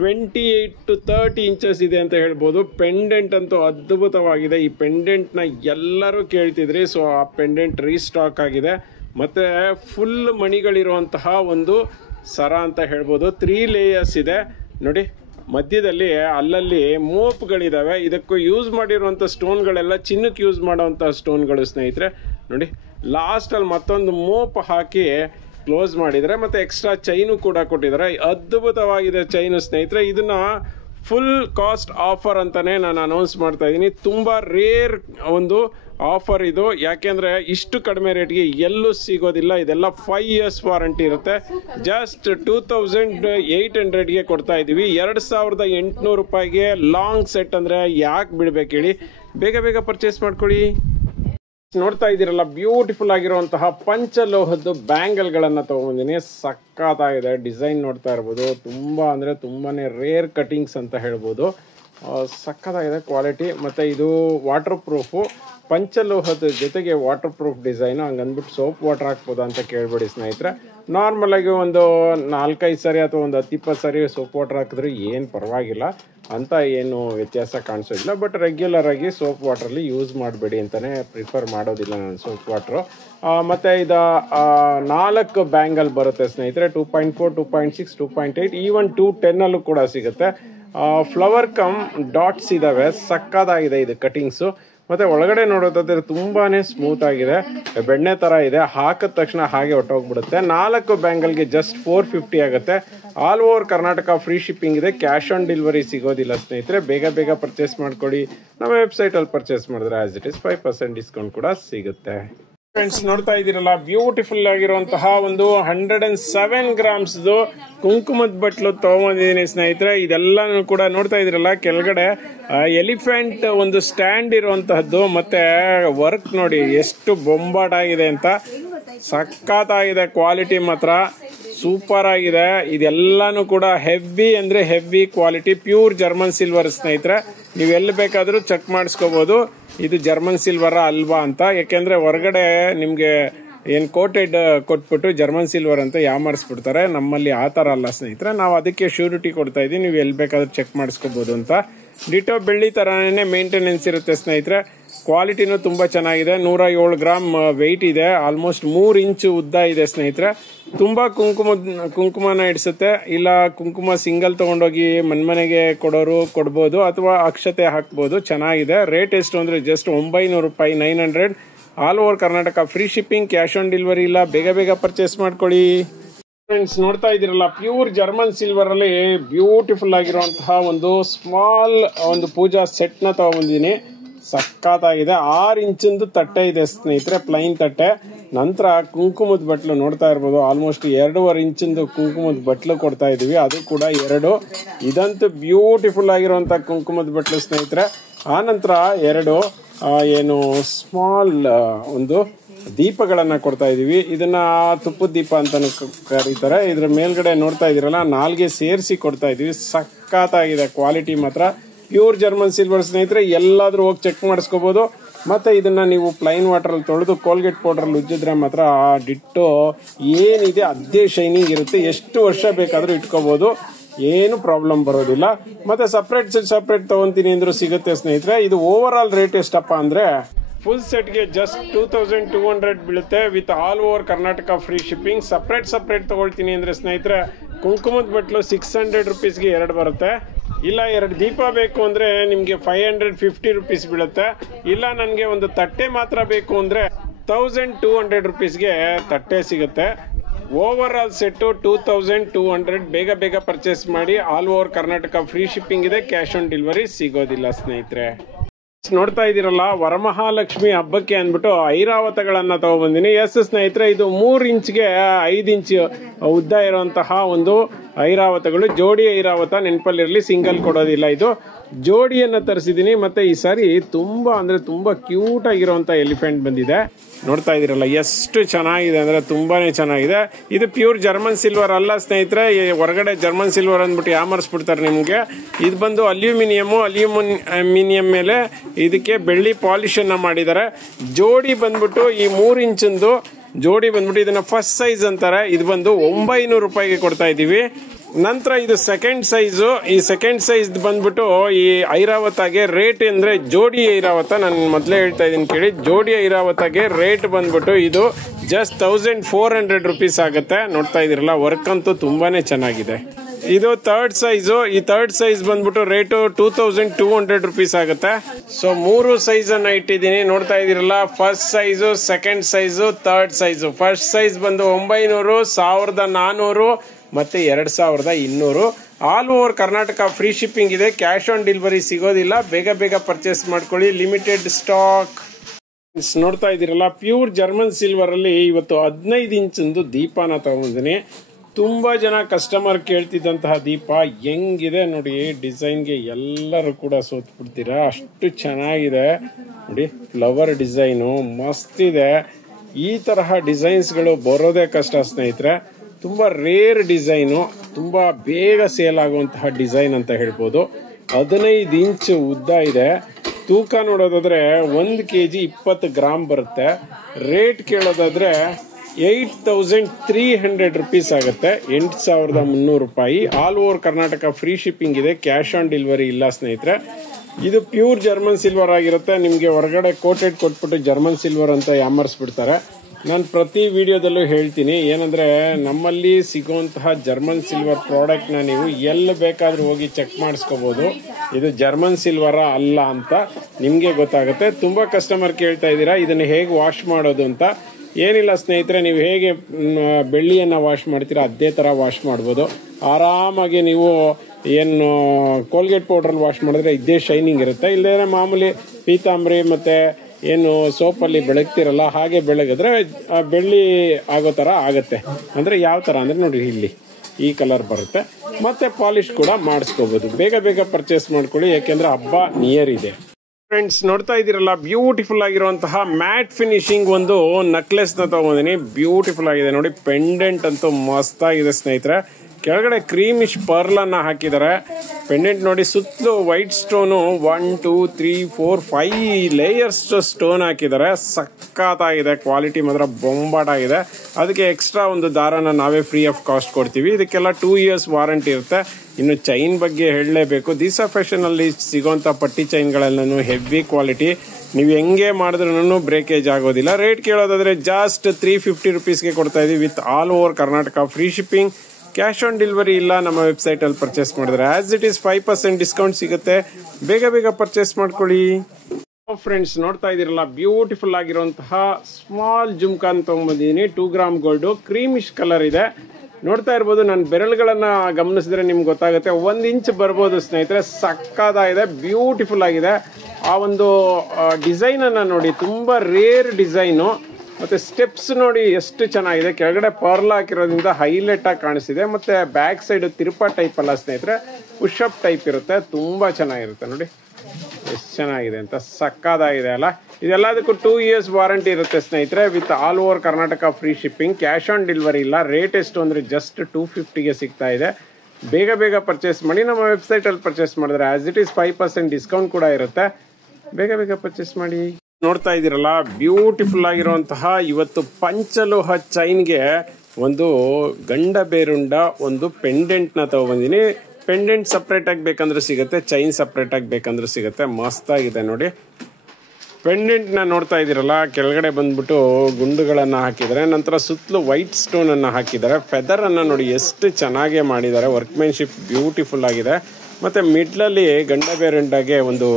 28 to 30 ಇಂಚಸ್ ಇದೆ ಅಂತ ಹೇಳ್ಬೋದು. ಪೆಂಡೆಂಟ್ ಅಂತೂ ಅದ್ಭುತವಾಗಿದೆ. ಈ ಪೆಂಡೆಂಟ್ ನ ಎಲ್ಲರೂ ಕೇಳ್ತಿದ್ರಿ, ಸೊ ಆ ಪೆಂಡೆಂಟ್ ರೀಸ್ಟಾಕ್ ಆಗಿದೆ. ಮತ್ತೆ ಫುಲ್ ಮಣಿಗಳಿರುವಂತಹ ಒಂದು ಸರ ಅಂತ ಹೇಳ್ಬೋದು. 3 ಲೇಯರ್ಸ್ ಇದೆ ನೋಡಿ. ಮಧ್ಯದಲ್ಲಿ ಅಲ್ಲಲ್ಲಿ ಮೋಪ್ಗಳಿದಾವೆ. ಇದಕ್ಕೂ ಯೂಸ್ ಮಾಡಿರುವಂಥ ಸ್ಟೋನ್ಗಳೆಲ್ಲ ಚಿನ್ನಕ್ಕೆ ಯೂಸ್ ಮಾಡುವಂಥ ಸ್ಟೋನ್ಗಳು ಸ್ನೇಹಿತರೆ. ನೋಡಿ, ಲಾಸ್ಟಲ್ಲಿ ಮತ್ತೊಂದು ಮೋಪ್ ಹಾಕಿ ಕ್ಲೋಸ್ ಮಾಡಿದರೆ ಮತ್ತೆ ಎಕ್ಸ್ಟ್ರಾ ಚೈನು ಕೂಡ ಕೊಟ್ಟಿದ್ದಾರೆ. ಅದ್ಭುತವಾಗಿದೆ ಚೈನು ಸ್ನೇಹಿತರೆ. ಇದನ್ನ ಫುಲ್ ಕಾಸ್ಟ್ ಆಫರ್ ಅಂತಾನೆ ನಾನು ಅನೌನ್ಸ್ ಮಾಡ್ತಾ ಇದ್ದೀನಿ. ತುಂಬ ರೇರ್ ಒಂದು ಆಫರ್ ಇದು, ಯಾಕೆಂದ್ರೆ ಇಷ್ಟು ಕಡಿಮೆ ರೇಟ್ಗೆ ಎಲ್ಲೂ ಸಿಗೋದಿಲ್ಲ. ಇದೆಲ್ಲ 5 years ವಾರಂಟಿ ಇರುತ್ತೆ. ಜಸ್ಟ್ 2800ಗೆ ಕೊಡ್ತಾ ಇದ್ದೀವಿ. 2800 ರೂಪಾಯಿಗೆ ಲಾಂಗ್ ಸೆಟ್ ಅಂದ್ರೆ ಯಾಕೆ ಬಿಡ್ಬೇಕು ಹೇಳಿ. ಬೇಗ ಬೇಗ ಪರ್ಚೇಸ್ ಮಾಡ್ಕೊಳ್ಳಿ. ನೋಡ್ತಾ ಇದ್ದೀರಲ್ಲ, ಬ್ಯೂಟಿಫುಲ್ ಆಗಿರುವಂತಹ ಪಂಚಲೋಹದ್ದು ಬ್ಯಾಂಗಲ್ ಗಳನ್ನ ತಗೊಂಡಿನಿ. ಸಕ್ಕತ್ತಾಗಿದೆ ಡಿಸೈನ್ ನೋಡ್ತಾ ಇರ್ಬೋದು. ತುಂಬಾ ಅಂದ್ರೆ ತುಂಬಾನೇ ರೇರ್ ಕಟಿಂಗ್ಸ್ ಅಂತ ಹೇಳ್ಬೋದು. ಸಕ್ಕತ್ತಾಗಿದೆ ಕ್ವಾಲಿಟಿ. ಮತ್ತೆ ಇದು ವಾಟರ್ ಪ್ರೂಫು, ಪಂಚಲೋಹದ ಜೊತೆಗೆ ವಾಟರ್ ಪ್ರೂಫ್ ಡಿಸೈನ್. ಹಂಗಂದ್ಬಿಟ್ಟು ಸೋಪ್ ವಾಟರ್ ಹಾಕ್ಬೋದಾ ಅಂತ ಕೇಳ್ಬೇಡಿ ಸ್ನೇಹಿತರೆ. ನಾರ್ಮಲ್ ಆಗಿ ಒಂದು 4-5 ಸರಿ ಅಥವಾ ಒಂದು 10-20 ಸರಿ ಸೋಪ್ ವಾಟರ್ ಹಾಕಿದ್ರೆ ಏನು ಪರವಾಗಿಲ್ಲ ಅಂತ ಏನು ವ್ಯತ್ಯಾಸ ಕಾಣಿಸೋದಿಲ್ಲ. ಬಟ್ ರೆಗ್ಯುಲರ್ ಆಗಿ ಸೋಪ್ ವಾಟ್ರಲ್ಲಿ ಯೂಸ್ ಮಾಡಬೇಡಿ ಅಂತಾನೆ ಪ್ರಿಫರ್ ಮಾಡೋದಿಲ್ಲ ನಾನು ಸೋಪ್ ವಾಟ್ರು. ಮತ್ತೆ ಇದು 4 ಬ್ಯಾಂಗಲ್ ಬರುತ್ತೆ ಸ್ನೇಹಿತರೆ. 2.4, 2.6, 2.8, ಈವನ್ 2.10 ಅಲ್ಲೂ ಕೂಡ ಸಿಗುತ್ತೆ. ಫ್ಲವರ್ ಕಮ್ ಡಾಟ್ಸ್ ಇದಾವೆ. ಸಕ್ಕತ್ತಾಗಿದೆ ಇದು ಕಟಿಂಗ್ಸು. ಮತ್ತೆ ಒಳಗಡೆ ನೋಡೋದಾದ್ರೆ ತುಂಬಾನೇ ಸ್ಮೂತ್ ಆಗಿದೆ, ಬೆಣ್ಣೆ ತರ ಇದೆ. ಹಾಕಿದ ತಕ್ಷಣ ಹಾಗೆ ಹೊಟ್ಟೋಗ್ಬಿಡುತ್ತೆ. 4 ಬ್ಯಾಂಗಲ್ಗೆ ಜಸ್ಟ್ 450 ಆಗುತ್ತೆ. All over Karnataka free shipping ಇದೆ. ಕ್ಯಾಶ್ ಆನ್ ಡೆಲಿವರಿ ಸಿಗೋದಿಲ್ಲ ಸ್ನೇಹಿತರೆ. ಬೇಗ ಬೇಗ ಪರ್ಚೇಸ್ ಮಾಡ್ಕೊಳ್ಳಿ. ನಮ್ಮ ವೆಬ್ಸೈಟ್ ಅಲ್ಲಿ ಪರ್ಚೇಸ್ ಮಾಡಿದ್ರೆ ಆಸ್ ಇಟ್ ಇಸ್ 5% ಡಿಸ್ಕೌಂಟ್ ಕೂಡ ಸಿಗುತ್ತೆ. ಫ್ರೆಂಡ್ಸ್ ನೋಡ್ತಾ ಇದ್ದೀರಲ್ಲ, ಬ್ಯೂಟಿಫುಲ್ ಆಗಿರುವಂತಹ ಒಂದು 107 ಗ್ರಾಮ್ಸ್ ಕುಂಕುಮದ ಬಟ್ಲು ತಗೊಂಡಿದ್ದೀನಿ ಸ್ನೇಹಿತರೆ. ಇದೆಲ್ಲಾನು ಕೂಡ ನೋಡ್ತಾ ಇದ್ದೀರಲ್ಲ, ಕೆಳಗಡೆ ಎಲಿಫೆಂಟ್ ಒಂದು ಸ್ಟ್ಯಾಂಡ್ ಇರುವಂತಹದ್ದು. ಮತ್ತೆ ವರ್ಕ್ ನೋಡಿ ಎಷ್ಟು ಬೊಂಬಾಟಾಗಿದೆ ಅಂತ. ಸಖತ್ತಾಗಿದೆ ಕ್ವಾಲಿಟಿ ಮಾತ್ರ ಸೂಪರ್ ಆಗಿದೆ. ಇದೆಲ್ಲಾನು ಕೂಡ ಹೆವಿ ಅಂದ್ರೆ heavy quality, pure German silver ಸ್ನೇಹಿತರೆ. ನೀವು ಎಲ್ಲಿ ಬೇಕಾದ್ರೂ ಚೆಕ್ ಮಾಡಿಸ್ಕೋಬಹುದು ಇದು ಜರ್ಮನ್ ಸಿಲ್ವರ ಅಲ್ವಾ ಅಂತ. ಯಾಕೆಂದ್ರೆ ಹೊರಗಡೆ ನಿಮ್ಗೆ ಏನ್ ಕೋಟೆಡ್ ಕೊಟ್ಬಿಟ್ಟು ಜರ್ಮನ್ ಸಿಲ್ವರ್ ಅಂತ ಯಾಮಾರಿಸ್ಬಿಡ್ತಾರೆ. ನಮ್ಮಲ್ಲಿ ಆ ತರ ಅಲ್ಲ ಸ್ನೇಹಿತರೆ. ನಾವು ಅದಕ್ಕೆ ಶ್ಯೂರಿಟಿ ಕೊಡ್ತಾ ಇದೀವಿ, ನೀವು ಎಲ್ಲಿ ಬೇಕಾದ್ರೂ ಚೆಕ್ ಮಾಡಿಸ್ಕೋಬಹುದು ಅಂತ. ಡಿಟೋ ಬೆಳ್ಳಿ ತರಾನೇ ಮೇಂಟೆನೆನ್ಸ್ ಇರುತ್ತೆ ಸ್ನೇಹಿತರೆ. ಕ್ವಾಲಿಟಿನೂ ತುಂಬ ಚೆನ್ನಾಗಿದೆ. 107 ಗ್ರಾಮ್ ವೆಯ್ಟ್ ಇದೆ. ಆಲ್ಮೋಸ್ಟ್ 3 ಇಂಚು ಉದ್ದ ಇದೆ ಸ್ನೇಹಿತರೆ. ತುಂಬ ಕುಂಕುಮನ ಇಡಿಸುತ್ತೆ. ಇಲ್ಲ ಕುಂಕುಮ ಸಿಂಗಲ್ ತೊಗೊಂಡೋಗಿ ಮನೆಗೆ ಕೊಡೋರು ಕೊಡ್ಬೋದು, ಅಥವಾ ಅಕ್ಷತೆ ಹಾಕ್ಬೋದು. ಚೆನ್ನಾಗಿದೆ. ರೇಟ್ ಎಷ್ಟು ಅಂದರೆ ಜಸ್ಟ್ 900 ರೂಪಾಯಿ, 900. All over Karnataka free shipping, cash on delivery ಇಲ್ಲ. ಬೇಗ ಪರ್ಚೇಸ್ ಮಾಡ್ಕೊಳ್ಳಿ. ಫ್ರೆಂಡ್ಸ್, ನೋಡ್ತಾ ಇದ್ದೀರಲ್ಲ, ಪ್ಯೂರ್ ಜರ್ಮನ್ ಸಿಲ್ವರ್ ಅಲ್ಲಿ ಬ್ಯೂಟಿಫುಲ್ ಆಗಿರುವಂತಹ ಒಂದು ಸ್ಮಾಲ್ ಒಂದು ಪೂಜಾ ಸೆಟ್ ನ ತಗೊಂಡಿದ್ದೀನಿ. ಸಖತ್ತಾಗಿದೆ. 6 ಇಂಚಿಂದು ತಟ್ಟೆ ಇದೆ ಸ್ನೇಹಿತರೆ, ಪ್ಲೈನ್ ತಟ್ಟೆ. ನಂತರ ಕುಂಕುಮದ ಬಟ್ಲು ನೋಡ್ತಾ ಇರ್ಬೋದು. ಆಲ್ಮೋಸ್ಟ್ 2.5 ಇಂಚಿಂದು ಕುಂಕುಮದ ಬಟ್ಲು ಕೊಡ್ತಾ ಇದೀವಿ, ಅದು ಕೂಡ 2. ಇದಂತೂ ಬ್ಯೂಟಿಫುಲ್ ಆಗಿರುವಂತ ಕುಂಕುಮದ ಬಟ್ಲು ಸ್ನೇಹಿತರೆ. ಆ ನಂತರ 2 ಏನು ಸ್ಮಾಲ್ ಒಂದು ದೀಪಗಳನ್ನ ಕೊಡ್ತಾ ಇದೀವಿ. ಇದನ್ನ ತುಪ್ಪದ ದೀಪ ಅಂತ ಕರೀತಾರೆ. ಇದ್ರ ಮೇಲ್ಗಡೆ ನೋಡ್ತಾ ಇದೀರಲ್ಲ, 4 ಸೇರಿಸಿ ಕೊಡ್ತಾ ಇದೀವಿ. ಸಖತ್ತಾಗಿದೆ. ಕ್ವಾಲಿಟಿ ಮಾತ್ರ ಪ್ಯೂರ್ ಜರ್ಮನ್ ಸಿಲ್ವರ್ ಸ್ನೇಹಿತರೆ. ಎಲ್ಲಾದ್ರೂ ಹೋಗಿ ಚೆಕ್ ಮಾಡಿಸ್ಕೋಬಹುದು. ಮತ್ತೆ ಇದನ್ನ ನೀವು ಪ್ಲೈನ್ ವಾಟರ್ ಅಲ್ಲಿ ತೊಳೆದು ಕೋಲ್ಗೇಟ್ ಪೌಡರ್ ಅಲ್ಲಿ ಉಜ್ಜಿದ್ರೆ ಮಾತ್ರ ಡಿಟ್ಟೋ ಏನಿದೆ ಅದೇ ಶೈನಿಂಗ್ ಇರುತ್ತೆ. ಎಷ್ಟು ವರ್ಷ ಬೇಕಾದ್ರೂ ಇಟ್ಕೋಬಹುದು, ಏನು ಪ್ರಾಬ್ಲಮ್ ಬರೋದಿಲ್ಲ. ಮತ್ತೆ ಸಪ್ರೇಟ್ ತಗೊಂತೀನಿ ಅಂದ್ರೂ ಸಿಗುತ್ತೆ ಸ್ನೇಹಿತರೆ. ಇದು ಓವರ್ ಆಲ್ ರೇಟ್ ಎಷ್ಟಪ್ಪ ಅಂದ್ರೆ ಫುಲ್ ಸೆಟ್ಗೆ ಜಸ್ಟ್ 2200 ಬೀಳುತ್ತೆ, with all over Karnataka free shipping. Separate ತಗೊಳ್ತೀನಿ ಅಂದ್ರೆ ಸ್ನೇಹಿತರೆ, ಕುಂಕುಮದ ಬಟ್ಲು 600 ರುಪೀಸ್ಗೆ 2 ಬರುತ್ತೆ. ಇಲ್ಲ 2 ದೀಪ ಬೇಕು ಅಂದ್ರೆ ನಿಮ್ಗೆ 550 ರುಪೀಸ್ ಬೀಳುತ್ತೆ. ಇಲ್ಲ ನನಗೆ ಒಂದು ತಟ್ಟೆ ಮಾತ್ರ ಬೇಕು ಅಂದ್ರೆ 1200 ರುಪೀಸ್ಗೆ ತಟ್ಟೆ ಸಿಗುತ್ತೆ. Over all set 2200. ಬೇಗ ಪರ್ಚೇಸ್ ಮಾಡಿ. All over Karnataka free shipping ಇದೆ, ಕ್ಯಾಶ್ ಆನ್ ಡೆಲಿವರಿ ಸಿಗೋದಿಲ್ಲ ಸ್ನೇಹಿತರೆ. ನೋಡ್ತಾ ಇದ್ದೀರಲ್ಲ, ವರಮಹಾಲಕ್ಷ್ಮಿ ಹಬ್ಬಕ್ಕೆ ಅಂದ್ಬಿಟ್ಟು ಐರಾವತಗಳನ್ನ ತಗೊಬಂದಿನಿ. ಸ್ನೇಹಿತರೆ, ಇದು 3 ಇಂಚ್ಗೆ 5 ಇಂಚ್ ಉದ್ದ ಇರುವಂತಹ ಒಂದು ಐರಾವತಗಳು. ಜೋಡಿ ಐರಾವತ, ನೆನಪಲ್ಲಿರಲಿ, ಸಿಂಗಲ್ ಕೊಡೋದಿಲ್ಲ. ಇದು ಜೋಡಿಯನ್ನ ತರಿಸಿದೀನಿ. ಮತ್ತೆ ಈ ಸಾರಿ ತುಂಬಾ ಕ್ಯೂಟ್ ಆಗಿರುವಂತ ಎಲಿಫೆಂಟ್ ಬಂದಿದೆ. ನೋಡ್ತಾ ಇದೀರಲ್ಲ ಎಷ್ಟು ಚೆನ್ನಾಗಿದೆ ಅಂದ್ರೆ ತುಂಬಾನೇ ಚೆನ್ನಾಗಿದೆ. ಇದು ಪ್ಯೂರ್ ಜರ್ಮನ್ ಸಿಲ್ವರ್ ಅಲ್ಲ ಸ್ನೇಹಿತರೆ. ಹೊರಗಡೆ ಜರ್ಮನ್ ಸಿಲ್ವರ್ ಅಂದ್ಬಿಟ್ಟು ಯಾಮರ್ಸ್ಬಿಡ್ತಾರೆ ನಿಮ್ಗೆ. ಇದು ಬಂದು ಅಲ್ಯೂಮಿನಿಯಂ ಮೇಲೆ ಇದಕ್ಕೆ ಬೆಳ್ಳಿ ಪಾಲಿಶ್ ಅನ್ನ ಮಾಡಿದ್ದಾರೆ. ಜೋಡಿ ಬಂದ್ಬಿಟ್ಟು ಈ 3 ಇಂಚಿಂದು ಜೋಡಿ ಬಂದ್ಬಿಟ್ಟು ಇದನ್ನ ಫಸ್ಟ್ ಸೈಜ್ ಅಂತಾರೆ. ಇದು ಬಂದು 900 ರೂಪಾಯಿಗೆ ಕೊಡ್ತಾ ಇದೀವಿ. ನಂತರ ಇದು ಸೆಕೆಂಡ್ ಸೈಜು. ಈ ಸೆಕೆಂಡ್ ಸೈಜ್ ಬಂದ್ಬಿಟ್ಟು ಈ ಐರಾವತಗೆ ರೇಟ್ ಅಂದ್ರೆ ಜೋಡಿ ಐರಾವತ, ನಾನು ಮೊದಲೇ ಹೇಳ್ತಾ ಇದೀನಿ ಕೇಳಿ. ಜೋಡಿ ಐರಾವತಗೆ ರೇಟ್ ಬಂದ್ಬಿಟ್ಟು ಇದು ಜಸ್ಟ್ 1400 ರುಪೀಸ್ ಆಗುತ್ತೆ. ನೋಡ್ತಾ ಇದೀರಲ್ಲ, ವರ್ಕ್ ಅಂತೂ ತುಂಬಾನೇ ಚೆನ್ನಾಗಿದೆ. ಇದು ಥರ್ಡ್ ಸೈಜು. ಈ ಥರ್ಡ್ ಸೈಜ್ ಬಂದ್ಬಿಟ್ಟು ರೇಟು 2200 ರುಪೀಸ್ ಆಗುತ್ತೆ. ಸೊ 3 ಸೈಜ್ ಅನ್ನ ಇಟ್ಟಿದ್ದೀನಿ. ನೋಡ್ತಾ ಇದೀರಲ್ಲ, first size, second size, third size. First size ಬಂದು 900, 1400 ಮತ್ತೆ 2200. All over Karnataka free shipping ಇದೆ, ಕ್ಯಾಶ್ ಆನ್ ಡೆಲಿವರಿ ಸಿಗೋದಿಲ್ಲ. ಬೇಗ ಪರ್ಚೇಸ್ ಮಾಡ್ಕೊಳ್ಳಿ, ಲಿಮಿಟೆಡ್ ಸ್ಟಾಕ್. ನೋಡ್ತಾ ಇದೀರಲ್ಲ, ಪ್ಯೂರ್ ಜರ್ಮನ್ ಸಿಲ್ವರ್ ಅಲ್ಲಿ ಇವತ್ತು 15 ಇಂಚಿಂದು ದೀಪನ ತಗೊಂಡಿದ್ದೀನಿ. ತುಂಬಾ ಜನ ಕಸ್ಟಮರ್ ಕೇಳ್ತಿದ್ದಂತಹ ದೀಪ. ಹೆಂಗಿದೆ ನೋಡಿ, ಡಿಸೈನ್ಗೆ ಎಲ್ಲರೂ ಕೂಡ ಸೋತ್ ಬಿಡ್ತೀರಾ, ಅಷ್ಟು ಚೆನ್ನಾಗಿದೆ ನೋಡಿ. ಫ್ಲವರ್ ಡಿಸೈನು ಮಸ್ತ್ ಇದೆ. ಈ ತರಹ ಡಿಸೈನ್ಸ್ಗಳು ಬರೋದೇ ಕಷ್ಟ ಸ್ನೇಹಿತರೆ. ತುಂಬಾ ರೇರ್ ಡಿಸೈನು, ತುಂಬಾ ಬೇಗ ಸೇಲ್ ಆಗುವಂತಹ ಡಿಸೈನ್ ಅಂತ ಹೇಳ್ಬೋದು. 15 ಇಂಚ್ ಉದ್ದ ಇದೆ. ತೂಕ ನೋಡೋದಾದ್ರೆ 1 kg 20 ಗ್ರಾಮ್ ಬರುತ್ತೆ. ರೇಟ್ ಕೇಳೋದಾದ್ರೆ 8300 ರುಪೀಸ್ ಆಗುತ್ತೆ, 8300 ರೂಪಾಯಿ. All over Karnataka free shipping ಇದೆ, ಕ್ಯಾಶ್ ಆನ್ ಡೆಲಿವರಿ ಇಲ್ಲ ಸ್ನೇಹಿತರೆ. ಇದು ಪ್ಯೂರ್ ಜರ್ಮನ್ ಸಿಲ್ವರ್ ಆಗಿರುತ್ತೆ. ನಿಮಗೆ ಹೊರಗಡೆ ಕೋಟೆಡ್ ಕೊಟ್ಬಿಟ್ಟು ಜರ್ಮನ್ ಸಿಲ್ವರ್ ಅಂತ ಯಾಮರ್ಸ್ಬಿಡ್ತಾರೆ. ನಾನು ಪ್ರತಿ ವಿಡಿಯೋದಲ್ಲೂ ಹೇಳ್ತೀನಿ ಏನಂದ್ರೆ, ನಮ್ಮಲ್ಲಿ ಸಿಗುವಂತಹ ಜರ್ಮನ್ ಸಿಲ್ವರ್ ಪ್ರಾಡಕ್ಟ್ ನ ನೀವು ಎಲ್ಲಿ ಬೇಕಾದ್ರೂ ಹೋಗಿ ಚೆಕ್ ಮಾಡಿಸ್ಕೋಬಹುದು. ಇದು ಜರ್ಮನ್ ಸಿಲ್ವರ ಅಲ್ಲ ಅಂತ ನಿಮ್ಗೆ ಗೊತ್ತಾಗುತ್ತೆ. ತುಂಬಾ ಕಸ್ಟಮರ್ ಕೇಳ್ತಾ ಇದ್ದೀರಾ ಇದನ್ನ ಹೇಗೆ ವಾಶ್ ಮಾಡೋದು ಅಂತ. ಏನಿಲ್ಲ ಸ್ನೇಹಿತರೆ, ನೀವು ಹೇಗೆ ಬೆಳ್ಳಿಯನ್ನ ವಾಶ್ ಮಾಡ್ತೀರಾ ಅದೇ ತರ ವಾಶ್ ಮಾಡ್ಬೋದು. ಆರಾಮಾಗಿ ನೀವು ಏನು ಕೋಲ್ಗೇಟ್ ಪೌಡರ್ ವಾಶ್ ಮಾಡಿದ್ರೆ ಇದೇ ಶೈನಿಂಗ್ ಇರುತ್ತೆ. ಇಲ್ಲದೇ ಮಾಮೂಲಿ ಪೀತಾಂಬರಿ ಮತ್ತೆ ಏನು ಸೋಪಲ್ಲಿ ಬೆಳಗ್ತಿರಲ್ಲ ಹಾಗೆ ಬೆಳಗಿದ್ರೆ ಬೆಳ್ಳಿ ಆಗೋ ತರ ಆಗತ್ತೆ. ಅಂದ್ರೆ ಯಾವ ತರ ಅಂದ್ರೆ ನೋಡಿ, ಇಲ್ಲಿ ಈ ಕಲರ್ ಬರುತ್ತೆ. ಮತ್ತೆ ಪಾಲಿಶ್ ಕೂಡ ಮಾಡಿಸ್ಕೋಬಹುದು. ಬೇಗ ಪರ್ಚೇಸ್ ಮಾಡ್ಕೊಳ್ಳಿ, ಯಾಕೆಂದ್ರೆ ಹಬ್ಬ ನಿಯರ್ ಇದೆ. ಫ್ರೆಂಡ್ಸ್, ನೋಡ್ತಾ ಇದ್ದೀರಲ್ಲ, ಬ್ಯೂಟಿಫುಲ್ ಆಗಿರುವಂತಹ ಮ್ಯಾಟ್ ಫಿನಿಶಿಂಗ್ ಒಂದು ನೆಕ್ಲೆಸ್ ನ ತಗೊಂಡಿನಿ. ಬ್ಯೂಟಿಫುಲ್ ಆಗಿದೆ ನೋಡಿ. ಪೆಂಡೆಂಟ್ ಅಂತೂ ಮಸ್ತ್ ಆಗಿದೆ ಸ್ನೇಹಿತರೆ. ಕೆಳಗಡೆ ಕ್ರೀಮಿಶ್ ಪರ್ಲ್ ಅನ್ನ ಹಾಕಿದ್ದಾರೆ. ಪೆಂಡೆಂಟ್ ನೋಡಿ, ಸುತ್ತಲೂ ವೈಟ್ ಸ್ಟೋನು 1 2 3 4 5 ಲೇಯರ್ಸ್ ಸ್ಟೋನ್ ಹಾಕಿದ್ದಾರೆ. ಸಕ್ಕತ್ತಾಗಿದೆ. ಕ್ವಾಲಿಟಿ ಮಾತ್ರ ಬೊಂಬಾಟಾಗಿದೆ. ಅದಕ್ಕೆ ಎಕ್ಸ್ಟ್ರಾ ಒಂದು ದಾರನ ನಾವೇ ಫ್ರೀ ಆಫ್ ಕಾಸ್ಟ್ ಕೊಡ್ತೀವಿ. ಇದಕ್ಕೆಲ್ಲ 2 years ವಾರಂಟಿ ಇರುತ್ತೆ. ಇನ್ನು ಚೈನ್ ಬಗ್ಗೆ ಹೇಳಲೇಬೇಕು. ದಿಸಾ ಫ್ಯಾಷನ್ ಅಲ್ಲಿ ಸಿಗುವಂತ ಪಟ್ಟಿ ಚೈನ್ಗಳೆಲ್ಲನೂ ಹೆವಿ ಕ್ವಾಲಿಟಿ. ನೀವು ಹೆಂಗೆ ಮಾಡಿದ್ರೂ ಬ್ರೇಕೇಜ್ ಆಗೋದಿಲ್ಲ. ರೇಟ್ ಕೇಳೋದಾದ್ರೆ ಜಸ್ಟ್ 350 ರುಪೀಸ್ಗೆ ಕೊಡ್ತಾ ಇದೀವಿ with all over Karnataka, free shipping, cash on delivery ಇಲ್ಲ. ನಮ್ಮ ವೆಬ್ಸೈಟ್ ಅಲ್ಲಿ ಪರ್ಚೇಸ್ ಮಾಡಿದ್ರೆ ಆಸ್ ಇಟ್ ಈಸ್ 5% ಡಿಸ್ಕೌಂಟ್ ಸಿಗುತ್ತೆ. ಬೇಗ ಬೇಗ ಪರ್ಚೇಸ್ ಮಾಡ್ಕೊಳ್ಳಿ. ಫ್ರೆಂಡ್ಸ್, ನೋಡ್ತಾ ಇದೀರಲ್ಲ, ಬ್ಯೂಟಿಫುಲ್ ಆಗಿರುವಂತಹ ಸ್ಮಾಲ್ ಜುಮ್ಕಾನ್ ತಗೊಂಡ್ಬಂದಿದ್ದೀನಿ. 2 ಗ್ರಾಮ್ ಗೋಲ್ಡ್, ಕ್ರೀಮಿಶ್ ಕಲರ್ ಇದೆ. ನೋಡ್ತಾ ಇರ್ಬೋದು, ನನ್ನ ಬೆರಳುಗಳನ್ನ ಗಮನಿಸಿದ್ರೆ ನಿಮ್ಗೆ ಗೊತ್ತಾಗುತ್ತೆ. 1 ಇಂಚ್ ಬರ್ಬೋದು ಸ್ನೇಹಿತರೆ. ಸಕ್ಕದಾಗಿದೆ, ಬ್ಯೂಟಿಫುಲ್ ಆಗಿದೆ. ಆ ಒಂದು ಡಿಸೈನ್ ಅನ್ನ ನೋಡಿ, ತುಂಬಾ ರೇರ್ ಡಿಸೈನು. ಮತ್ತೆ ಸ್ಟೆಪ್ಸ್ ನೋಡಿ ಎಷ್ಟು ಚೆನ್ನಾಗಿದೆ. ಕೆಳಗಡೆ ಪರ್ಲ್ ಹಾಕಿರೋದ್ರಿಂದ ಹೈಲೈಟ್ ಆಗಿ ಕಾಣಿಸಿದೆ. ಮತ್ತೆ ಬ್ಯಾಕ್ ಸೈಡ್ ತಿರುಪ ಟೈಪ್ ಅಲ್ಲ ಸ್ನೇಹಿತರೆ, ಪುಷಪ್ ಟೈಪ್ ಇರುತ್ತೆ. ತುಂಬಾ ಚೆನ್ನಾಗಿರುತ್ತೆ ನೋಡಿ ಎಷ್ಟು ಚೆನ್ನಾಗಿದೆ ಅಂತ. ಸಕ್ಕದಾಗಿದೆ ಅಲ್ಲ. ಇದೆಲ್ಲದಕ್ಕೂ 2 years ವಾರಂಟಿ ಇರುತ್ತೆ ಸ್ನೇಹಿತರೆ, with all over Karnataka, free shipping, cash on delivery ಇಲ್ಲ. ರೇಟ್ ಎಷ್ಟು ಅಂದ್ರೆ ಜಸ್ಟ್ 250ಗೆ ಸಿಗ್ತಾ ಇದೆ. ಬೇಗ ಬೇಗ ಪರ್ಚೇಸ್ ಮಾಡಿ. ನಮ್ಮ ವೆಬ್ಸೈಟ್ ಅಲ್ಲಿ ಪರ್ಚೇಸ್ ಮಾಡಿದ್ರೆ ಆಸ್ ಇಟ್ ಈಸ್ 5% ಡಿಸ್ಕೌಂಟ್ ಕೂಡ ಇರುತ್ತೆ. ಬೇಗ ಬೇಗ ಪರ್ಚೇಸ್ ಮಾಡಿ. ನೋಡ್ತಾ ಇದ್ದೀರಲ್ಲ, ಬ್ಯೂಟಿಫುಲ್ ಆಗಿರುವಂತಹ ಇವತ್ತು ಪಂಚಲೋಹ ಚೈನ್ಗೆ ಒಂದು ಗಂಡ ಬೇರುಂಡ ಒಂದು ಪೆಂಡೆಂಟ್ ನ ತಗೊಂಡ್ಬಂದಿನಿ. ಪೆಂಡೆಂಟ್ ಸಪ್ರೇಟ್ ಆಗಿ ಬೇಕಂದ್ರೆ ಸಿಗುತ್ತೆ, ಚೈನ್ ಸಪ್ರೇಟ್ ಆಗಿ ಬೇಕಂದ್ರೆ ಸಿಗುತ್ತೆ. ಮಸ್ತ್ ಆಗಿದೆ ನೋಡಿ. ಪೆಂಡೆಂಟ್ ನ ನೋಡ್ತಾ ಇದೀರಲ್ಲ, ಕೆಳಗಡೆ ಬಂದ್ಬಿಟ್ಟು ಗುಂಡುಗಳನ್ನ ಹಾಕಿದ್ದಾರೆ. ನಂತರ ಸುತ್ತಲೂ ವೈಟ್ ಸ್ಟೋನ್ ಅನ್ನ ಹಾಕಿದ್ದಾರೆ. ಫೆದರ್ ಅನ್ನ ನೋಡಿ ಎಷ್ಟು ಚೆನ್ನಾಗಿ ಮಾಡಿದ್ದಾರೆ. ವರ್ಕ್ಮೆನ್ಶಿಪ್ ಬ್ಯೂಟಿಫುಲ್ ಆಗಿದೆ. ಮತ್ತೆ ಮಿಡ್ಲಲ್ಲಿ ಗಂಡ ಬೇರುಂಡಗೆ ಒಂದು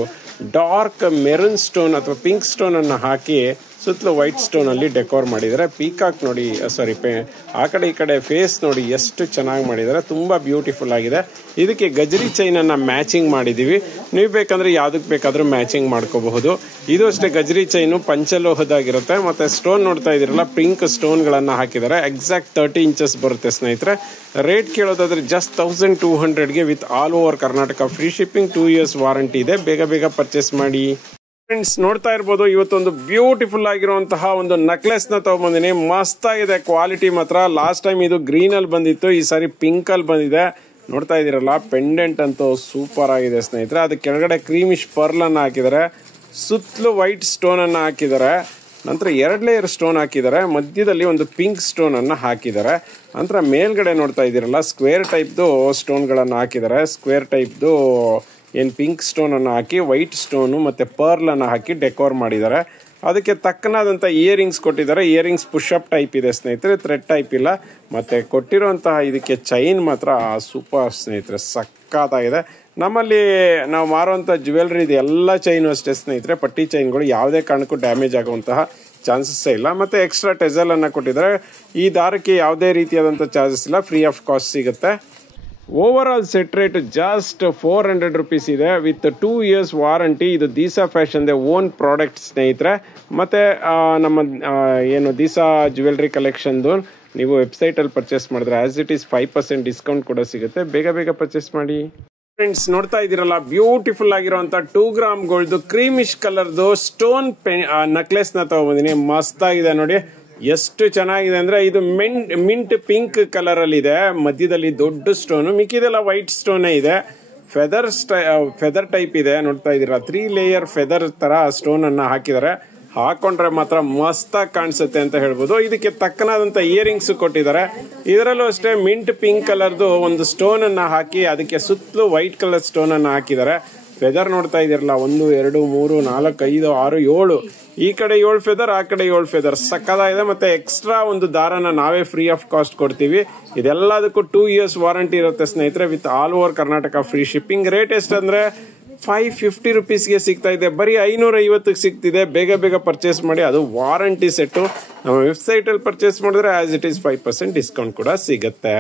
ಡಾರ್ಕ್ ಮೆರೂನ್ ಸ್ಟೋನ್ ಅಥವಾ ಪಿಂಕ್ ಸ್ಟೋನ್ ಅನ್ನ ಹಾಕಿ ಸುತ್ತಲೂ ವೈಟ್ ಸ್ಟೋನ್ ಅಲ್ಲಿ ಡೆಕೋರ್ ಮಾಡಿದ್ದಾರೆ. ಪೀಕಾಕ್ ನೋಡಿ, ಸಾರಿ, ಆ ಕಡೆ ಈ ಕಡೆ ಫೇಸ್ ನೋಡಿ ಎಷ್ಟು ಚೆನ್ನಾಗಿ ಮಾಡಿದ್ದಾರೆ. ತುಂಬಾ ಬ್ಯೂಟಿಫುಲ್ ಆಗಿದೆ. ಇದಕ್ಕೆ ಗಜರಿ ಚೈನ್ ಅನ್ನ ಮ್ಯಾಚಿಂಗ್ ಮಾಡಿದೀವಿ. ನೀವು ಬೇಕಂದ್ರೆ ಯಾವ್ದಕ್ ಬೇಕಾದ್ರೂ ಮ್ಯಾಚಿಂಗ್ ಮಾಡ್ಕೋಬಹುದು. ಇದು ಅಷ್ಟೇ ಗಜರಿ ಚೈನು ಪಂಚಲೋಹದಾಗಿರುತ್ತೆ. ಮತ್ತೆ ಸ್ಟೋನ್ ನೋಡ್ತಾ ಇದೀರಲ್ಲ, ಪಿಂಕ್ ಸ್ಟೋನ್ ಗಳನ್ನ ಹಾಕಿದ್ದಾರೆ. ಎಕ್ಸಾಕ್ಟ್ 30 ಇಂಚಸ್ ಬರುತ್ತೆ ಸ್ನೇಹಿತರೆ. ರೇಟ್ ಕೇಳೋದಾದ್ರೆ ಜಸ್ಟ್ 1200ಗೆ with all over Karnataka, free shipping, 2 years warranty ಇದೆ. ಬೇಗ ಬೇಗ ಪರ್ಚೇಸ್ ಮಾಡಿ. ಫ್ರೆಂಡ್ಸ್, ನೋಡ್ತಾ ಇರ್ಬೋದು, ಇವತ್ತೊಂದು ಬ್ಯೂಟಿಫುಲ್ ಆಗಿರುವಂತಹ ಒಂದು ನೆಕ್ಲೆಸ್ ನ ತಗೊಂಡ್ಬಂದಿನಿ. ಮಸ್ತ್ ಆಗಿದೆ ಕ್ವಾಲಿಟಿ ಮಾತ್ರ. ಲಾಸ್ಟ್ ಟೈಮ್ ಇದು ಗ್ರೀನ್ ಅಲ್ಲಿ ಬಂದಿತ್ತು, ಈ ಸಾರಿ ಪಿಂಕ್ ಅಲ್ಲಿ ಬಂದಿದೆ. ನೋಡ್ತಾ ಇದೀರಲ್ಲ, ಪೆಂಡೆಂಟ್ ಅಂತೂ ಸೂಪರ್ ಆಗಿದೆ ಸ್ನೇಹಿತರೆ. ಅದಕ್ಕೆ ಕೆಳಗಡೆ ಕ್ರೀಮಿಶ್ ಪರ್ಲ್ ಅನ್ನ ಹಾಕಿದ್ದಾರೆ. ಸುತ್ತಲೂ ವೈಟ್ ಸ್ಟೋನ್ ಅನ್ನ ಹಾಕಿದ್ದಾರೆ. ನಂತರ 2 ಲೇಯರ್ ಸ್ಟೋನ್ ಹಾಕಿದ್ದಾರೆ. ಮಧ್ಯದಲ್ಲಿ ಒಂದು ಪಿಂಕ್ ಸ್ಟೋನ್ ಅನ್ನ ಹಾಕಿದ್ದಾರೆ. ನಂತರ ಮೇಲ್ಗಡೆ ನೋಡ್ತಾ ಇದೀರಲ್ಲ, ಸ್ಕ್ವೇರ್ ಟೈಪ್ದು ಸ್ಟೋನ್ ಗಳನ್ನ ಹಾಕಿದ್ದಾರೆ. ಸ್ಕ್ವೇರ್ ಟೈಪ್ದು ಏನ್ ಪಿಂಕ್ ಸ್ಟೋನ್ ಅನ್ನ ಹಾಕಿ ವೈಟ್ ಸ್ಟೋನು ಮತ್ತೆ ಪರ್ಲ್ ಅನ್ನ ಹಾಕಿ ಡೆಕೋರ್ ಮಾಡಿದ್ದಾರೆ. ಅದಕ್ಕೆ ತಕ್ಕನಾದಂತ ಇಯರಿಂಗ್ಸ್ ಕೊಟ್ಟಿದ್ದಾರೆ. ಇಯರಿಂಗ್ಸ್ ಪುಷಪ್ ಟೈಪ್ ಇದೆ ಸ್ನೇಹಿತರೆ, ಥ್ರೆಡ್ ಟೈಪ್ ಇಲ್ಲ. ಮತ್ತೆ ಕೊಟ್ಟಿರುವಂತಹ ಇದಕ್ಕೆ ಚೈನ್ ಮಾತ್ರ ಸೂಪರ್ ಸ್ನೇಹಿತರೆ, ಸಕ್ಕತ್ತಾಗಿದೆ. ನಮ್ಮಲ್ಲಿ ನಾವು ಮಾರುವಂತ ಜ್ಯುವೆಲ್ರಿ ಇದೆ ಎಲ್ಲ ಚೈನು ಅಷ್ಟೇ ಸ್ನೇಹಿತರೆ. ಪಟ್ಟಿ ಚೈನ್ಗಳು ಯಾವುದೇ ಕಾರಣಕ್ಕೂ ಡ್ಯಾಮೇಜ್ ಆಗುವಂತಹ ಚಾನ್ಸಸ್ ಇಲ್ಲ. ಮತ್ತೆ ಎಕ್ಸ್ಟ್ರಾ ಟೆಸಲ್ ಅನ್ನ ಕೊಟ್ಟಿದ್ದಾರೆ. ಈ ದಾರಕ್ಕೆ ಯಾವುದೇ ರೀತಿಯಾದಂತಹ ಚಾರ್ಜಸ್ ಇಲ್ಲ, ಫ್ರೀ ಆಫ್ ಕಾಸ್ಟ್ ಸಿಗುತ್ತೆ. Over all set rate just 400 rupees ಇದೆ ವಿತ್ 2 years ವಾರಂಟಿ. ಇದು ದೀಸಾ ಫ್ಯಾಷನ್ ಓನ್ ಪ್ರಾಡಕ್ಟ್ ಸ್ನೇಹಿತರೆ. ಮತ್ತೆ ನಮ್ಮ ಏನು ದೀಸಾ ಜ್ಯುವೆಲ್ರಿ ಕಲೆಕ್ಷನ್ದು ನೀವು ವೆಬ್ಸೈಟ್ ಅಲ್ಲಿ ಪರ್ಚೇಸ್ ಮಾಡಿದ್ರೆ ಆಸ್ ಇಟ್ ಈಸ್ 5% ಡಿಸ್ಕೌಂಟ್ ಕೂಡ ಸಿಗುತ್ತೆ. ಬೇಗ ಬೇಗ ಪರ್ಚೇಸ್ ಮಾಡಿ. ಫ್ರೆಂಡ್ಸ್, ನೋಡ್ತಾ ಇದೀರಲ್ಲ, ಬ್ಯೂಟಿಫುಲ್ ಆಗಿರುವಂತ 2 ಗ್ರಾಮ್ ಗೋಲ್ಡ್ ಕ್ರೀಮಿಶ್ ಕಲರ್ದು ಸ್ಟೋನ್ ನೆಕ್ಲೆಸ್ ನ ತಗೊಂಡ್ಬಂದಿನಿ. ಮಸ್ತ್ ಆಗಿದೆ ನೋಡಿ, ಎಷ್ಟು ಚೆನ್ನಾಗಿದೆ ಅಂದ್ರೆ ಇದು ಮಿಂಟ್ ಪಿಂಕ್ ಕಲರ್ ಅಲ್ಲಿ ಇದೆ. ಮಧ್ಯದಲ್ಲಿ ದೊಡ್ಡ ಸ್ಟೋನ್, ಮಿಕ್ಕಿದೆಲ್ಲ ವೈಟ್ ಸ್ಟೋನ್ ಇದೆ. ಫೆದರ್ ಟೈಪ್ ಇದೆ. ನೋಡ್ತಾ ಇದೀರಾ, 3 ಲೇಯರ್ ಫೆದರ್ ತರ ಸ್ಟೋನ್ ಅನ್ನ ಹಾಕಿದ್ದಾರೆ. ಹಾಕೊಂಡ್ರೆ ಮಾತ್ರ ಮಸ್ತಾಗಿ ಕಾಣಿಸುತ್ತೆ ಅಂತ ಹೇಳ್ಬೋದು. ಇದಕ್ಕೆ ತಕ್ಕನಾದಂತ ಇಯರಿಂಗ್ಸ್ ಕೊಟ್ಟಿದ್ದಾರೆ. ಇದರಲ್ಲೂ ಅಷ್ಟೇ ಮಿಂಟ್ ಪಿಂಕ್ ಕಲರ್ದು ಒಂದು ಸ್ಟೋನ್ ಅನ್ನ ಹಾಕಿ ಅದಕ್ಕೆ ಸುತ್ತಲೂ ವೈಟ್ ಕಲರ್ ಸ್ಟೋನ್ ಅನ್ನ ಹಾಕಿದ್ದಾರೆ. ಫೆದರ್ ನೋಡ್ತಾ ಇದೀರಲ್ಲ, 1 2 3 4 5 6 7, ಈ ಕಡೆ 7 ಫೆದರ್, ಆ ಕಡೆ 7 ಫೆದರ್. ಸಕ್ಕದಾಗಿದೆ. ಮತ್ತೆ ಎಕ್ಸ್ಟ್ರಾ ಒಂದು ದಾರನ ನಾವೇ ಫ್ರೀ ಆಫ್ ಕಾಸ್ಟ್ ಕೊಡ್ತೀವಿ. ಇದೆಲ್ಲದಕ್ಕೂ 2 years ವಾರಂಟಿ ಇರುತ್ತೆ ಸ್ನೇಹಿತರೆ, with all over Karnataka, free shipping. Rate ಎಷ್ಟಂದ್ರೆ 550 ರುಪೀಸ್ಗೆ ಸಿಗ್ತಾ ಇದೆ. ಬರೀ 550ಗೆ ಸಿಗ್ತಿದೆ. ಬೇಗ ಬೇಗ ಪರ್ಚೇಸ್ ಮಾಡಿ. ಅದು ವಾರಂಟಿ ಸೆಟ್ಟು. ನಮ್ಮ ವೆಬ್ಸೈಟ್ ಅಲ್ಲಿ ಪರ್ಚೇಸ್ ಮಾಡಿದ್ರೆ ಆಸ್ ಇಟ್ ಈಸ್ 5% ಡಿಸ್ಕೌಂಟ್ ಕೂಡ ಸಿಗುತ್ತೆ.